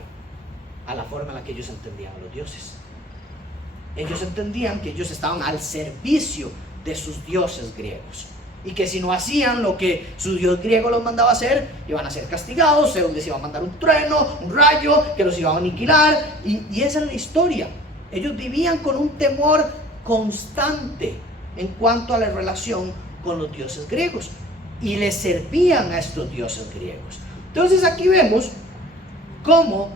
a la forma en la que ellos entendían a los dioses. Ellos entendían que ellos estaban al servicio de sus dioses griegos, y que si no hacían lo que su dios griego los mandaba a hacer, iban a ser castigados. Zeus les iba a mandar un trueno, un rayo que los iba a aniquilar, y esa es la historia. Ellos vivían con un temor constante en cuanto a la relación con los dioses griegos y le servían a estos dioses griegos. Entonces aquí vemos cómo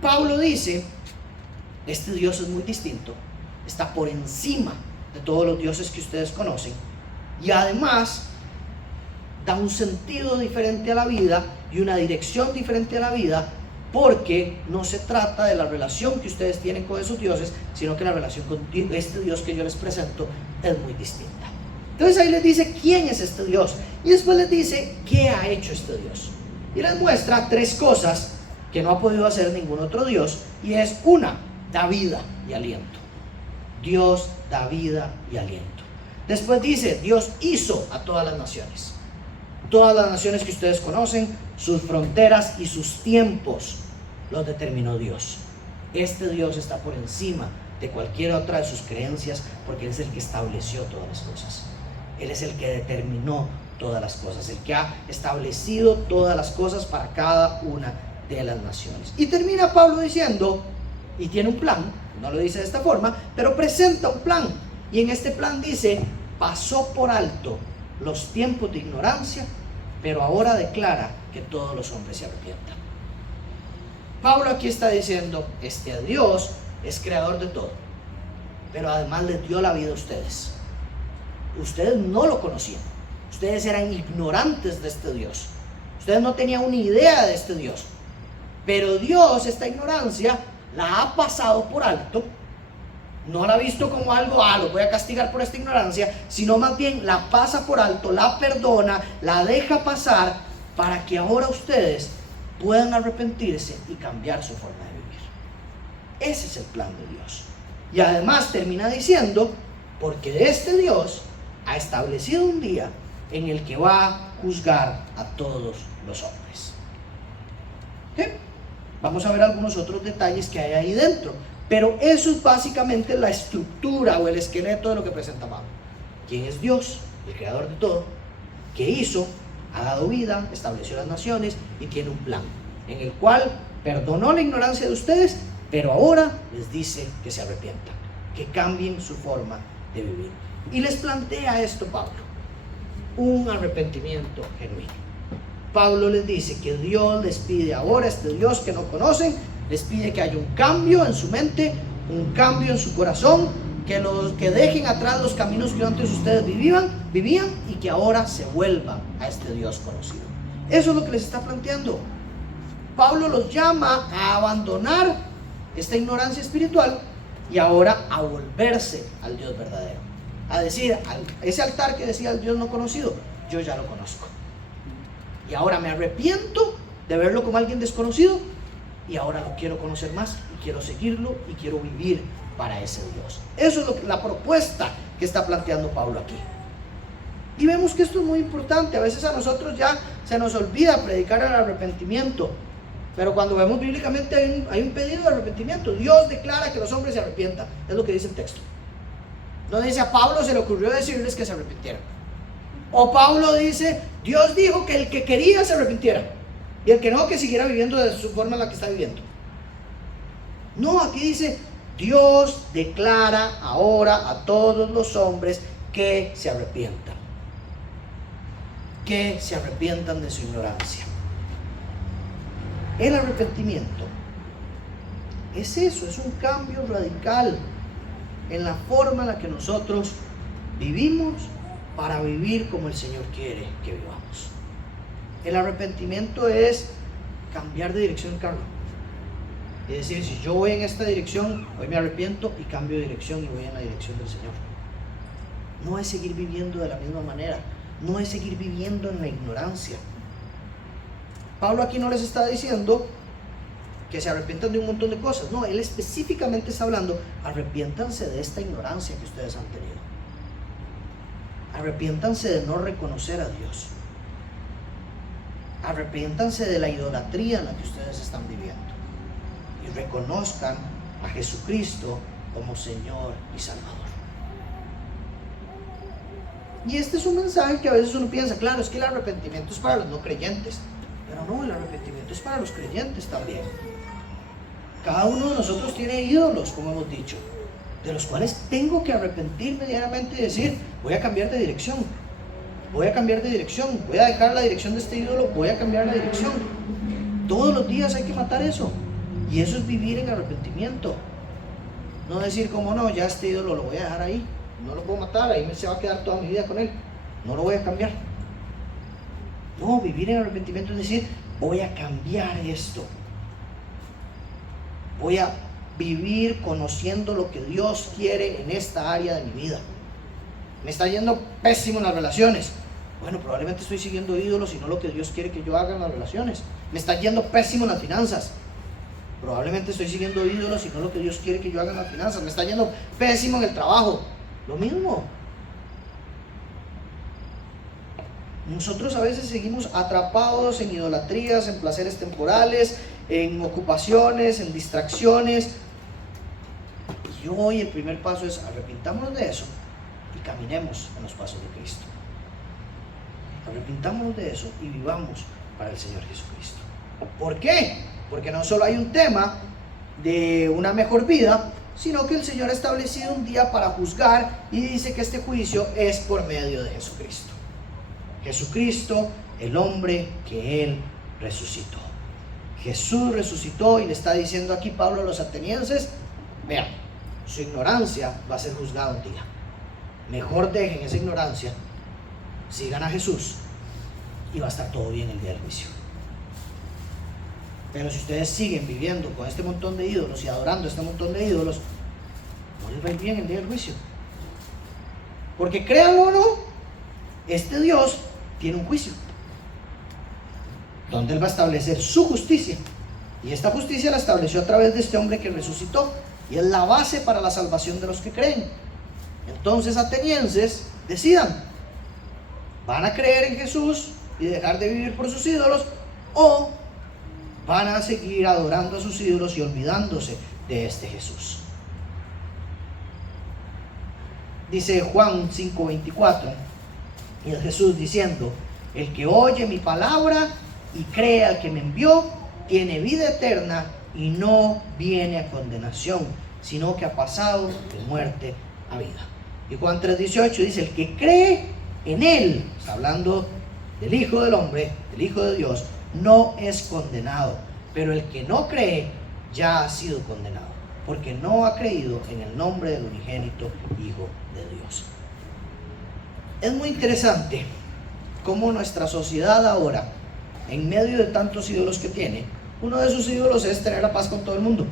Pablo dice, este Dios es muy distinto, está por encima de todos los dioses que ustedes conocen, y además da un sentido diferente a la vida y una dirección diferente a la vida, porque no se trata de la relación que ustedes tienen con esos dioses, sino que la relación con este Dios que yo les presento es muy distinta. Entonces ahí les dice quién es este Dios, y después les dice qué ha hecho este Dios, y les muestra tres cosas que no ha podido hacer ningún otro Dios, y es una, da vida y aliento. Dios da vida y aliento. Después dice, Dios hizo a todas las naciones. Todas las naciones que ustedes conocen, sus fronteras y sus tiempos los determinó Dios. Este Dios está por encima de cualquier otra de sus creencias, porque Él es el que estableció todas las cosas. Él es el que determinó todas las cosas, el que ha establecido todas las cosas para cada una de las naciones. Y termina Pablo diciendo, y tiene un plan, no lo dice de esta forma, pero presenta un plan, y en este plan dice, pasó por alto los tiempos de ignorancia, pero ahora declara que todos los hombres se arrepientan. Pablo aquí está diciendo, este Dios es creador de todo, pero además les dio la vida a ustedes. Ustedes no lo conocían, ustedes eran ignorantes de este Dios, ustedes no tenían una idea de este Dios, pero Dios esta ignorancia la ha pasado por alto, no la ha visto como algo, lo voy a castigar por esta ignorancia, sino más bien la pasa por alto, la perdona, la deja pasar para que ahora ustedes puedan arrepentirse y cambiar su forma de vivir. Ese es el plan de Dios. Y además termina diciendo, porque de este Dios ha establecido un día en el que va a juzgar a todos los hombres. ¿Qué? Vamos a ver algunos otros detalles que hay ahí dentro, pero eso es básicamente la estructura o el esqueleto de lo que presenta Pablo. ¿Quién es Dios? El creador de todo, que hizo, ha dado vida, estableció las naciones y tiene un plan en el cual perdonó la ignorancia de ustedes, pero ahora les dice que se arrepientan, que cambien su forma de vivir. Y les plantea esto Pablo, un arrepentimiento genuino. Pablo les dice que Dios les pide ahora, este Dios que no conocen, les pide que haya un cambio en su mente, un cambio en su corazón, que dejen atrás los caminos que antes ustedes vivían y que ahora se vuelvan a este Dios conocido. Eso es lo que les está planteando. Pablo los llama a abandonar esta ignorancia espiritual y ahora a volverse al Dios verdadero. A decir, ese altar que decía el Dios no conocido, yo ya lo conozco. Y ahora me arrepiento de verlo como alguien desconocido y ahora lo quiero conocer más y quiero seguirlo y quiero vivir para ese Dios. Eso es la propuesta que está planteando Pablo aquí. Y vemos que esto es muy importante. A veces a nosotros ya se nos olvida predicar el arrepentimiento, pero cuando vemos bíblicamente hay un pedido de arrepentimiento. Dios declara que los hombres se arrepientan, es lo que dice el texto. No dice a Pablo se le ocurrió decirles que se arrepintieran, o Pablo dice Dios dijo que el que quería se arrepintiera y el que no, que siguiera viviendo de su forma en la que está viviendo. No, aquí dice Dios declara ahora a todos los hombres que se arrepientan, de su ignorancia. El arrepentimiento es eso, es un cambio radical en la forma en la que nosotros vivimos para vivir como el Señor quiere que vivamos. El arrepentimiento es cambiar de dirección el carro y decir, si yo voy en esta dirección, hoy me arrepiento y cambio de dirección y voy en la dirección del Señor. No es seguir viviendo de la misma manera, no es seguir viviendo en la ignorancia. Pablo aquí no les está diciendo que se arrepientan de un montón de cosas, no, él específicamente está hablando, arrepiéntanse de esta ignorancia que ustedes han tenido. Arrepiéntanse de no reconocer a Dios. Arrepiéntanse de la idolatría en la que ustedes están viviendo y reconozcan a Jesucristo como Señor y Salvador. Y este es un mensaje que a veces uno piensa, claro, es que el arrepentimiento es para los no creyentes, pero no, el arrepentimiento es para los creyentes también. Cada uno de nosotros tiene ídolos, como hemos dicho, de los cuales tengo que arrepentirme diariamente y decir, voy a cambiar de dirección, voy a cambiar de dirección, voy a dejar la dirección de este ídolo, voy a cambiar la dirección. Todos los días hay que matar eso, y eso es vivir en arrepentimiento. No decir como no, ya este ídolo lo voy a dejar ahí, no lo puedo matar, ahí se va a quedar toda mi vida con él, no lo voy a cambiar. No, vivir en arrepentimiento es decir, voy a cambiar esto. Voy a vivir conociendo lo que Dios quiere en esta área de mi vida. Me está yendo pésimo en las relaciones. Bueno, probablemente estoy siguiendo ídolos y no lo que Dios quiere que yo haga en las relaciones. Me está yendo pésimo en las finanzas. Probablemente estoy siguiendo ídolos y no lo que Dios quiere que yo haga en las finanzas. Me está yendo pésimo en el trabajo. Lo mismo. Nosotros a veces seguimos atrapados en idolatrías, en placeres temporales, en ocupaciones, en distracciones. Y hoy el primer paso es arrepintámonos de eso y caminemos en los pasos de Cristo. Arrepintámonos de eso y vivamos para el Señor Jesucristo. ¿Por qué? Porque no solo hay un tema de una mejor vida, sino que el Señor ha establecido un día para juzgar y dice que este juicio es por medio de Jesucristo. Jesucristo, el hombre que Él resucitó. Jesús resucitó y le está diciendo aquí Pablo a los atenienses, vean, su ignorancia va a ser juzgada un día. Mejor dejen esa ignorancia, sigan a Jesús y va a estar todo bien el día del juicio. Pero si ustedes siguen viviendo con este montón de ídolos y adorando este montón de ídolos, no les va a ir bien el día del juicio. Porque créanlo o no, este Dios tiene un juicio donde Él va a establecer su justicia, y esta justicia la estableció a través de este hombre que resucitó, y es la base para la salvación de los que creen. Entonces, atenienses, decidan, ¿van a creer en Jesús y dejar de vivir por sus ídolos, o van a seguir adorando a sus ídolos y olvidándose de este Jesús? Dice Juan 5:24, y es Jesús diciendo, el que oye mi palabra y cree al que me envió, tiene vida eterna y no viene a condenación, sino que ha pasado de muerte a vida. Y Juan 3:18 dice, el que cree en Él, está hablando del Hijo del Hombre, del Hijo de Dios, no es condenado, pero el que no cree ya ha sido condenado, porque no ha creído en el nombre del unigénito Hijo de Dios. Es muy interesante cómo nuestra sociedad ahora, en medio de tantos ídolos que tiene, uno de sus ídolos es tener la paz con todo el mundo.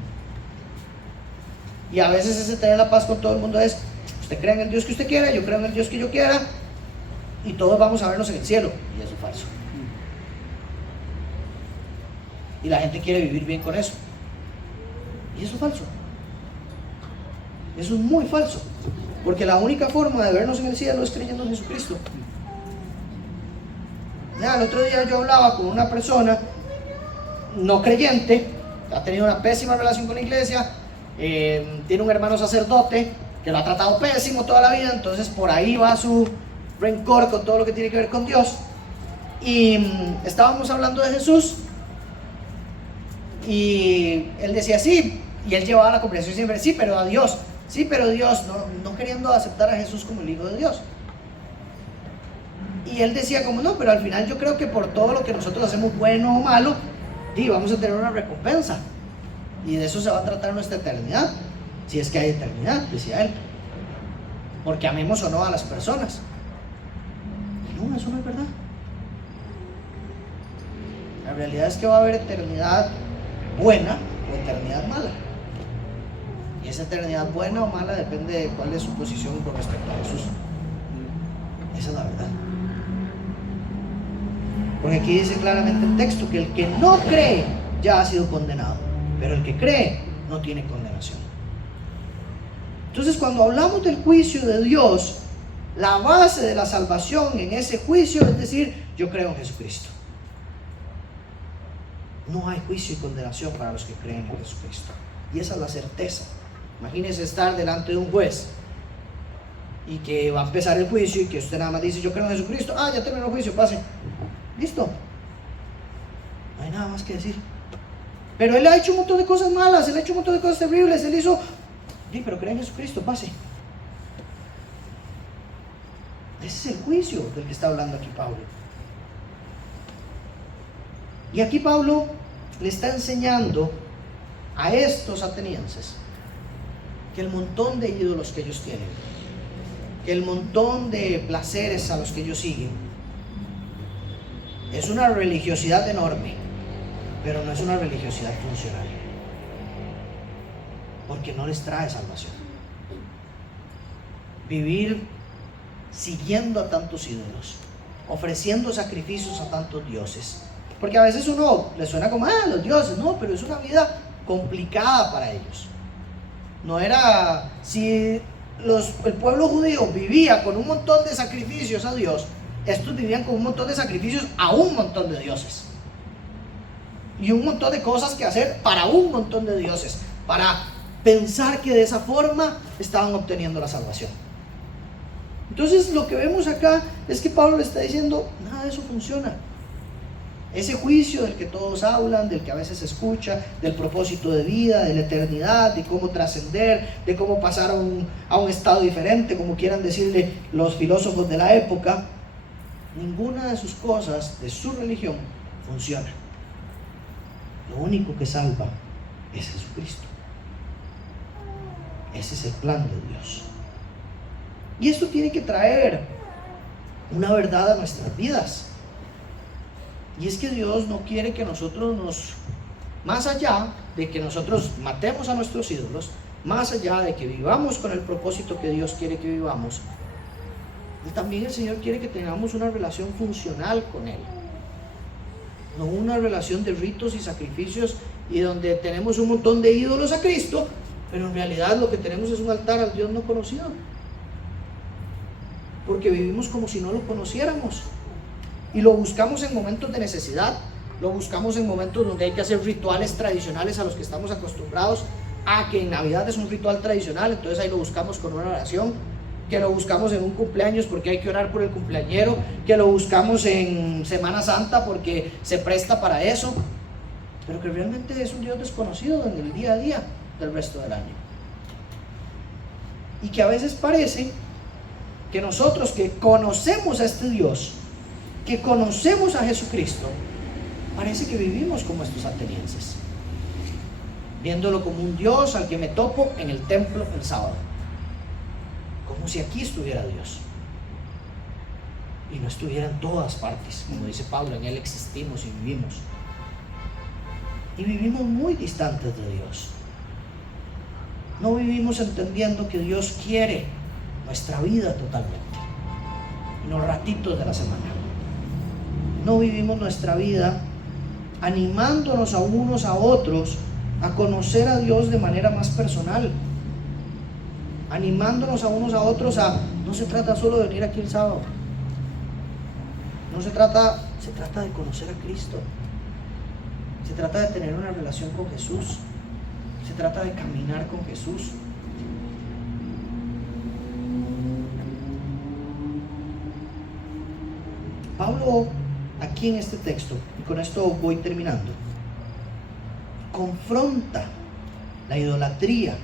Y a veces ese tener la paz con todo el mundo es, usted cree en el Dios que usted quiera, yo creo en el Dios que yo quiera, y todos vamos a vernos en el cielo. Y eso es falso. Y la gente quiere vivir bien con eso. Y eso es falso. Eso es muy falso. Porque la única forma de vernos en el cielo es creyendo en Jesucristo. Ya, el otro día yo hablaba con una persona no creyente, ha tenido una pésima relación con la iglesia, tiene un hermano sacerdote que lo ha tratado pésimo toda la vida, entonces por ahí va su rencor con todo lo que tiene que ver con Dios. Y estábamos hablando de Jesús y él decía sí, y él llevaba la conversación siempre, sí, pero a Dios, no queriendo aceptar a Jesús como el Hijo de Dios. Y él decía como no, pero al final yo creo que por todo lo que nosotros hacemos bueno o malo, vamos a tener una recompensa, y de eso se va a tratar nuestra eternidad, si es que hay eternidad, decía él, porque amemos o no a las personas. No, eso no es verdad. La realidad es que va a haber eternidad buena o eternidad mala, y esa eternidad buena o mala depende de cuál es su posición con respecto a Jesús. Esa es la verdad. Porque aquí dice claramente el texto que el que no cree ya ha sido condenado, pero el que cree no tiene condenación. Entonces, cuando hablamos del juicio de Dios, la base de la salvación en ese juicio es decir, yo creo en Jesucristo. No hay juicio y condenación para los que creen en Jesucristo. Y esa es la certeza. Imagínense estar delante de un juez y que va a empezar el juicio y que usted nada más dice, yo creo en Jesucristo, ya terminó el juicio, pase. Listo. No hay nada más que decir. Pero él ha hecho un montón de cosas malas, él ha hecho un montón de cosas terribles, él hizo... Sí, pero cree en Jesucristo, pase. Ese es el juicio del que está hablando aquí Pablo. Y aquí Pablo le está enseñando a estos atenienses que el montón de ídolos que ellos tienen, que el montón de placeres a los que ellos siguen, es una religiosidad enorme, pero no es una religiosidad funcional, porque no les trae salvación. Vivir siguiendo a tantos ídolos, ofreciendo sacrificios a tantos dioses, porque a veces uno le suena como, los dioses, no, pero es una vida complicada para ellos. No era, si el pueblo judío vivía con un montón de sacrificios a Dios, estos vivían con un montón de sacrificios a un montón de dioses, y un montón de cosas que hacer para un montón de dioses, para pensar que de esa forma estaban obteniendo la salvación. Entonces lo que vemos acá es que Pablo le está diciendo, nada de eso funciona. Ese juicio del que todos hablan, del que a veces se escucha, del propósito de vida, de la eternidad, de cómo trascender, de cómo pasar a un estado diferente, como quieran decirle los filósofos de la época, ninguna de sus cosas, de su religión, funciona. Lo único que salva es Jesucristo. Ese es el plan de Dios. Y esto tiene que traer una verdad a nuestras vidas. Y es que Dios no quiere que nosotros más allá de que nosotros matemos a nuestros ídolos, más allá de que vivamos con el propósito que Dios quiere que vivamos, también el Señor quiere que tengamos una relación funcional con Él. No una relación de ritos y sacrificios y donde tenemos un montón de ídolos a Cristo, pero en realidad lo que tenemos es un altar al Dios no conocido. Porque vivimos como si no lo conociéramos. Y lo buscamos en momentos de necesidad, lo buscamos en momentos donde hay que hacer rituales tradicionales a los que estamos acostumbrados, a que en Navidad es un ritual tradicional, entonces ahí lo buscamos con una oración, que lo buscamos en un cumpleaños porque hay que orar por el cumpleañero, que lo buscamos en Semana Santa porque se presta para eso, pero que realmente es un Dios desconocido en el día a día del resto del año. Y que a veces parece que nosotros que conocemos a este Dios, que conocemos a Jesucristo, parece que vivimos como estos atenienses, viéndolo como un Dios al que me topo en el templo el sábado, como si aquí estuviera Dios y no estuviera en todas partes, como dice Pablo, en Él existimos y vivimos muy distantes de Dios. No vivimos entendiendo que Dios quiere nuestra vida totalmente, y no ratitos de la semana. No vivimos nuestra vida animándonos a unos a otros a conocer a Dios de manera más personal, animándonos a unos a otros a, no se trata solo de venir aquí el sábado, se trata de conocer a Cristo, se trata de tener una relación con Jesús, se trata de caminar con Jesús. Pablo, aquí en este texto, y con esto voy terminando, confronta la idolatría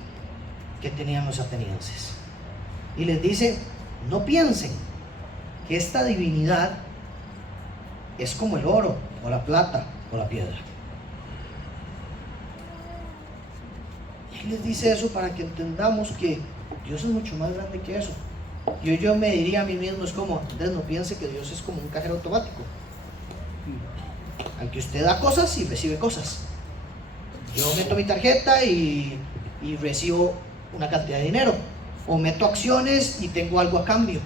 que tenían los atenienses y les dice, no piensen que esta divinidad es como el oro o la plata o la piedra. Y les dice eso para que entendamos que Dios es mucho más grande que eso. Yo me diría a mí mismo, es como, Andrés, no piense que Dios es como un cajero automático al que usted da cosas y recibe cosas. Yo meto mi tarjeta y recibo una cantidad de dinero, o meto acciones y tengo algo a cambio.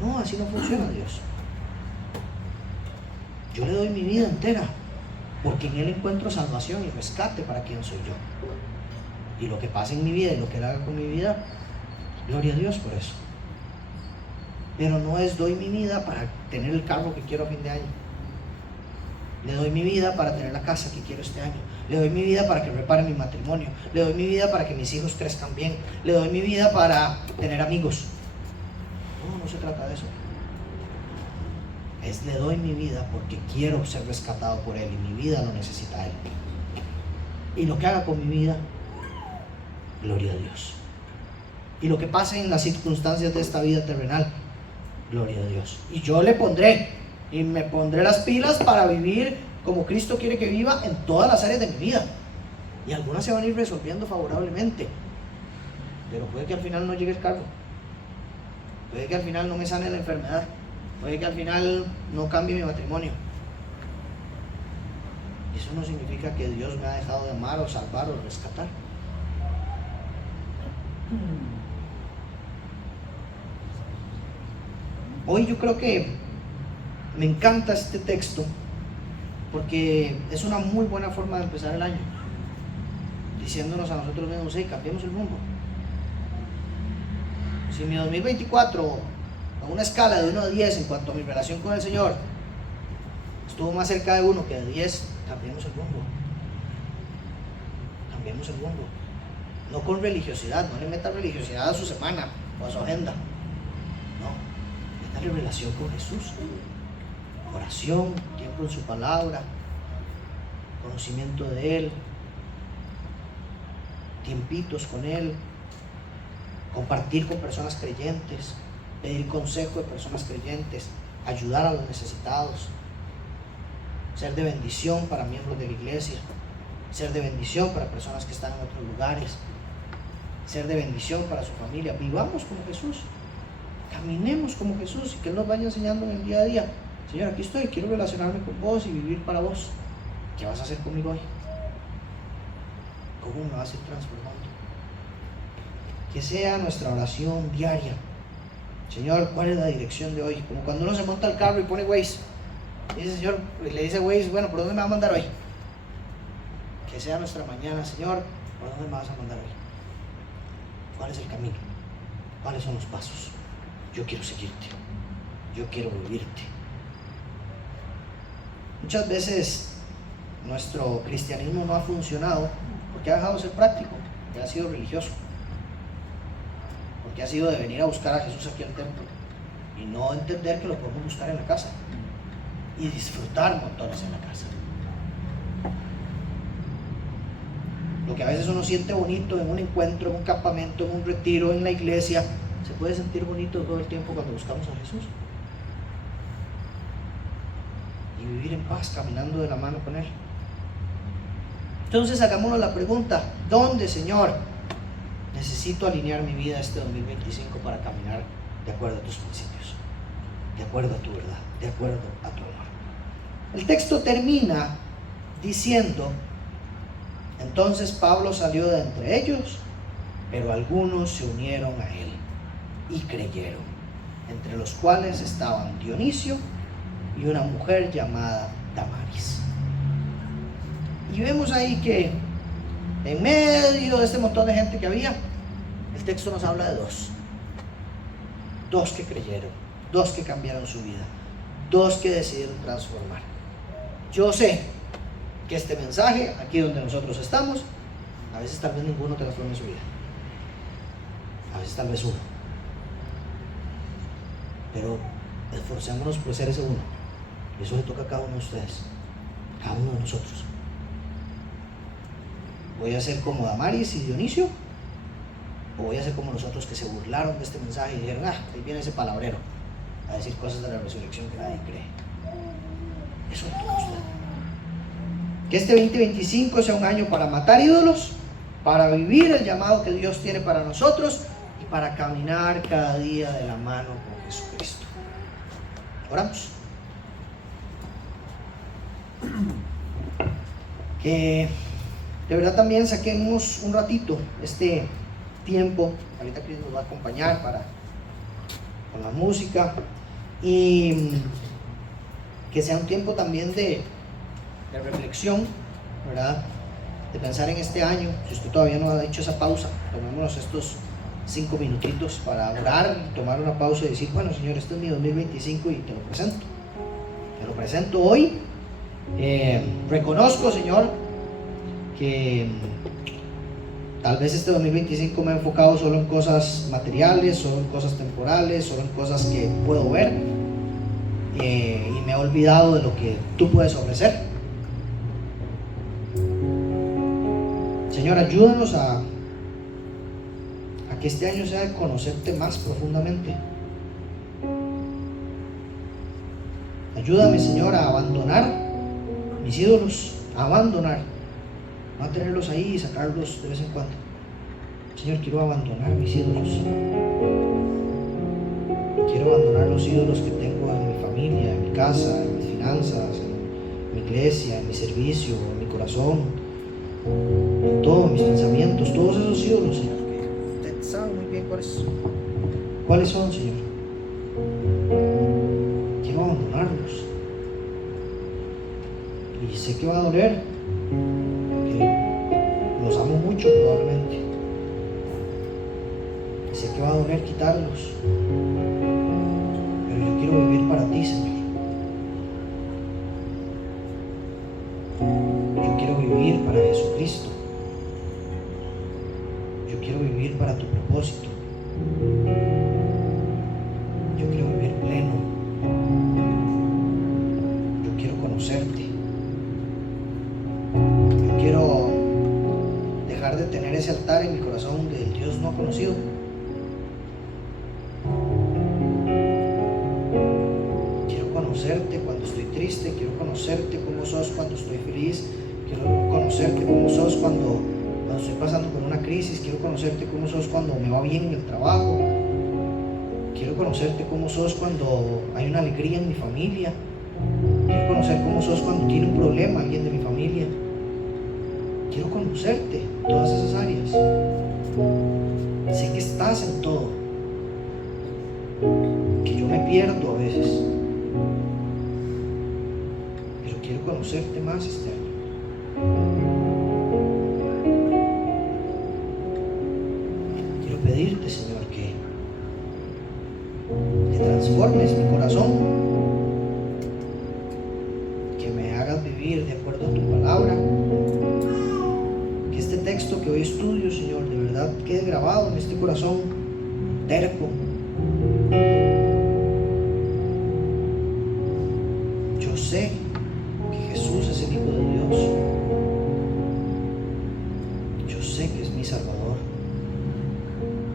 No, así no funciona Dios. Yo le doy mi vida entera porque en Él encuentro salvación y rescate para quien soy yo, y lo que pase en mi vida y lo que Él haga con mi vida, gloria a Dios por eso. Pero no es doy mi vida para tener el carro que quiero a fin de año, le doy mi vida para tener la casa que quiero este año, le doy mi vida para que repare mi matrimonio, le doy mi vida para que mis hijos crezcan bien, le doy mi vida para tener amigos. No se trata de eso. Le doy mi vida porque quiero ser rescatado por Él y mi vida lo necesita Él. Y lo que haga con mi vida, gloria a Dios. Y lo que pase en las circunstancias de esta vida terrenal, gloria a Dios. Y yo le pondré, y me pondré las pilas para vivir como Cristo quiere que viva en todas las áreas de mi vida. Y algunas se van a ir resolviendo favorablemente. Pero puede que al final no llegue el cargo. Puede que al final no me sane la enfermedad. Puede que al final no cambie mi matrimonio. Eso no significa que Dios me ha dejado de amar o salvar o rescatar. Hoy yo creo que me encanta este texto porque es una muy buena forma de empezar el año, diciéndonos a nosotros mismos: hey, cambiemos el rumbo. Si mi 2024, a una escala de 1 a 10 en cuanto a mi relación con el Señor, estuvo más cerca de 1 que de 10, cambiemos el rumbo. Cambiemos el rumbo. No con religiosidad, no le meta religiosidad a su semana o a su agenda. No, métale relación con Jesús. Oración, tiempo en su palabra, conocimiento de Él, tiempitos con Él, compartir con personas creyentes, pedir consejo de personas creyentes, ayudar a los necesitados, ser de bendición para miembros de la iglesia, ser de bendición para personas que están en otros lugares, ser de bendición para su familia. Vivamos como Jesús, caminemos como Jesús y que Él nos vaya enseñando en el día a día: Señor, aquí estoy, quiero relacionarme con vos y vivir para vos. ¿Qué vas a hacer conmigo hoy? ¿Cómo me vas a ir transformando? Que sea nuestra oración diaria: Señor, ¿cuál es la dirección de hoy? Como cuando uno se monta al carro y pone Waze. Dice: Señor, le dice Waze: bueno, ¿por dónde me va a mandar hoy? Que sea nuestra mañana: Señor, ¿por dónde me vas a mandar hoy? ¿Cuál es el camino? ¿Cuáles son los pasos? Yo quiero seguirte. Yo quiero vivirte. Muchas veces nuestro cristianismo no ha funcionado porque ha dejado de ser práctico, porque ha sido religioso, porque ha sido de venir a buscar a Jesús aquí al templo y no entender que lo podemos buscar en la casa y disfrutar montones en la casa. Lo que a veces uno siente bonito en un encuentro, en un campamento, en un retiro, en la iglesia, se puede sentir bonito todo el tiempo cuando buscamos a Jesús. Y vivir en paz, caminando de la mano con Él. Entonces hagámonos la pregunta: ¿dónde, Señor, necesito alinear mi vida este 2025 para caminar de acuerdo a tus principios, de acuerdo a tu verdad, de acuerdo a tu amor? El texto termina diciendo: entonces Pablo salió de entre ellos, pero algunos se unieron a él y creyeron, entre los cuales estaban Dionisio y una mujer llamada Damaris. Y vemos ahí que en medio de este montón de gente que había, el texto nos habla de dos que creyeron, dos que cambiaron su vida, dos que decidieron transformar. Yo sé que este mensaje, aquí donde nosotros estamos, a veces tal vez ninguno transforme su vida, a veces tal vez uno, pero esforcémonos por ser ese uno. Y eso le toca a cada uno de ustedes, cada uno de nosotros. ¿Voy a ser como Damaris y Dionisio? ¿O voy a ser como los otros que se burlaron de este mensaje y dijeron: ahí viene ese palabrero a decir cosas de la resurrección que nadie cree? Eso le toca a usted. Que este 2025 sea un año para matar ídolos, para vivir el llamado que Dios tiene para nosotros y para caminar cada día de la mano con Jesucristo. Oramos. Que de verdad también saquemos un ratito este tiempo. Ahorita Cris nos va a acompañar con la música, y que sea un tiempo también de reflexión, ¿verdad? De pensar en este año. Si usted todavía no ha hecho esa pausa, tomémonos estos 5 minutitos para orar, tomar una pausa y decir: bueno, Señor, este es mi 2025 y te lo presento hoy. Reconozco, Señor, que tal vez este 2025 me he enfocado solo en cosas materiales, solo en cosas temporales, solo en cosas que puedo ver, y me he olvidado de lo que tú puedes ofrecer. Señor, ayúdanos a que este año sea de conocerte más profundamente. Ayúdame, Señor, a abandonar mis ídolos, a abandonar, no a tenerlos ahí y sacarlos de vez en cuando. Señor, quiero abandonar mis ídolos. Quiero abandonar los ídolos que tengo en mi familia, en mi casa, en mis finanzas, en mi iglesia, en mi servicio, en mi corazón, en todos mis pensamientos, todos esos ídolos, Señor, que usted sabe muy bien cuáles son, Señor. Quiero abandonarlos. Y sé que va a doler, porque los amo mucho probablemente. Y sé que va a doler quitarlos. Pero yo quiero vivir para ti, Señor. Yo quiero vivir para Jesucristo. Yo quiero vivir para tu propósito. Yo quiero vivir pleno. Yo quiero conocerte. Yo quiero dejar de tener ese altar en mi corazón del Dios no conocido. Quiero conocerte cuando estoy triste. Quiero conocerte cómo sos cuando estoy feliz. Quiero conocerte cómo sos cuando estoy pasando por una crisis. Quiero conocerte cómo sos cuando me va bien en el trabajo. Quiero conocerte cómo sos cuando hay una alegría en mi familia. Quiero conocer cómo sos cuando tiene un problema alguien de mi familia. Quiero conocerte en todas esas áreas. Sé que estás en todo, que yo me pierdo a veces, pero quiero conocerte más este año. Quiero pedirte, Señor, que transformes mi corazón, que me hagas vivir de acuerdo a tu palabra, que este texto que hoy estudio, Señor, de verdad quede grabado en este corazón terco. Yo sé que Jesús es el Hijo de Dios. Yo sé que es mi Salvador.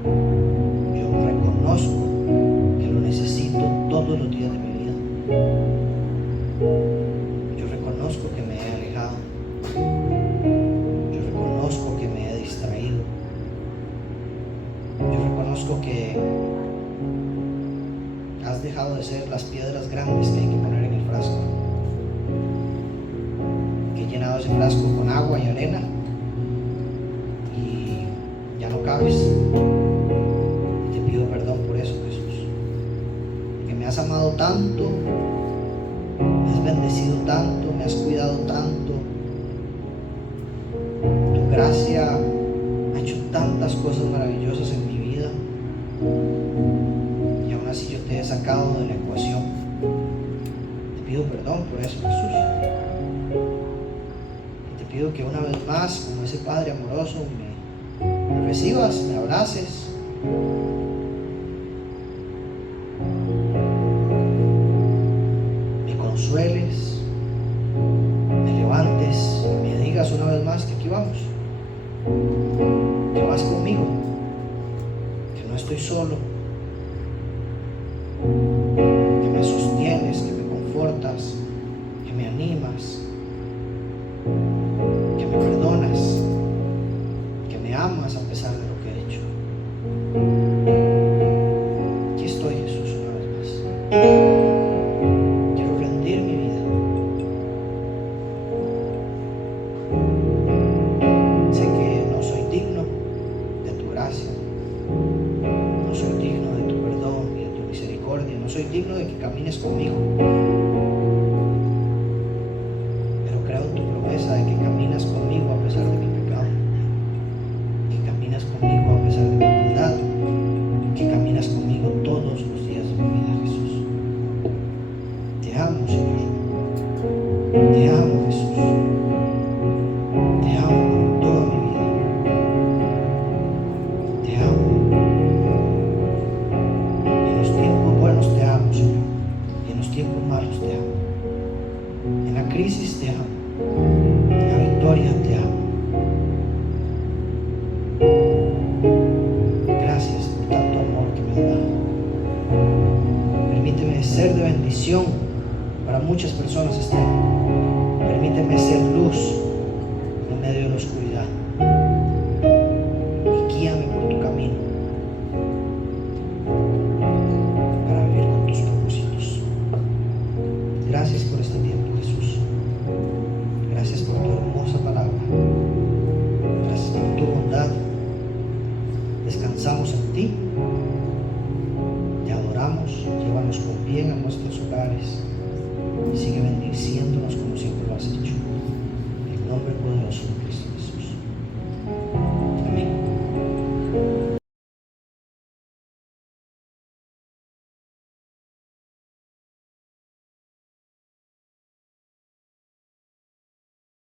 Yo reconozco que lo necesito todos los días de mi vida. Yo reconozco que me he alejado. Yo reconozco que me he distraído. Yo reconozco que has dejado de ser las piedras grandes que hay que poner en el frasco. Que he llenado ese frasco con agua y arena y ya no cabes. Y te pido perdón por eso, Jesús. Que me has amado tanto, me has bendecido tanto, me has cuidado tanto. Tu gracia ha hecho tantas cosas maravillosas en mi vida. Y aún así yo te he sacado de la ecuación. Te pido perdón por eso, Jesús. Y te pido que una vez más, como ese Padre amoroso, me recibas, me abraces. Me consueles, me levantes y me digas una vez más que aquí vamos. Que vas conmigo, que no estoy solo, que me sostienes, que me confortas, que me animas, que me perdonas, que me amas a pesar de lo que he hecho. Aquí estoy, Jesús, una vez más. Quiero rendir mi vida. Sé que no soy digno de tu gracia, no soy digno de tu perdón y de tu misericordia, no soy digno de que camines conmigo, pero creo en tu promesa de que caminas conmigo a pesar de mi pecado, que caminas conmigo a pesar de mi maldad, que caminas conmigo todos los días de mi vida, Jesús. Te amo, Señor. Te amo, Jesús. Te amo con toda mi vida. Te amo. Y en los tiempos buenos te amo, Señor. Y en los tiempos muchas personas este año. Permíteme ser luz en medio de la oscuridad y guíame por tu camino para vivir con tus propósitos. Gracias por este tiempo, Jesús. Gracias por tu hermosa palabra. Gracias por tu bondad. Descansamos en ti. Te adoramos. Llévanos con bien a nuestros hogares. Y sigue bendiciéndonos como siempre lo has hecho. En el nombre poderoso de Cristo.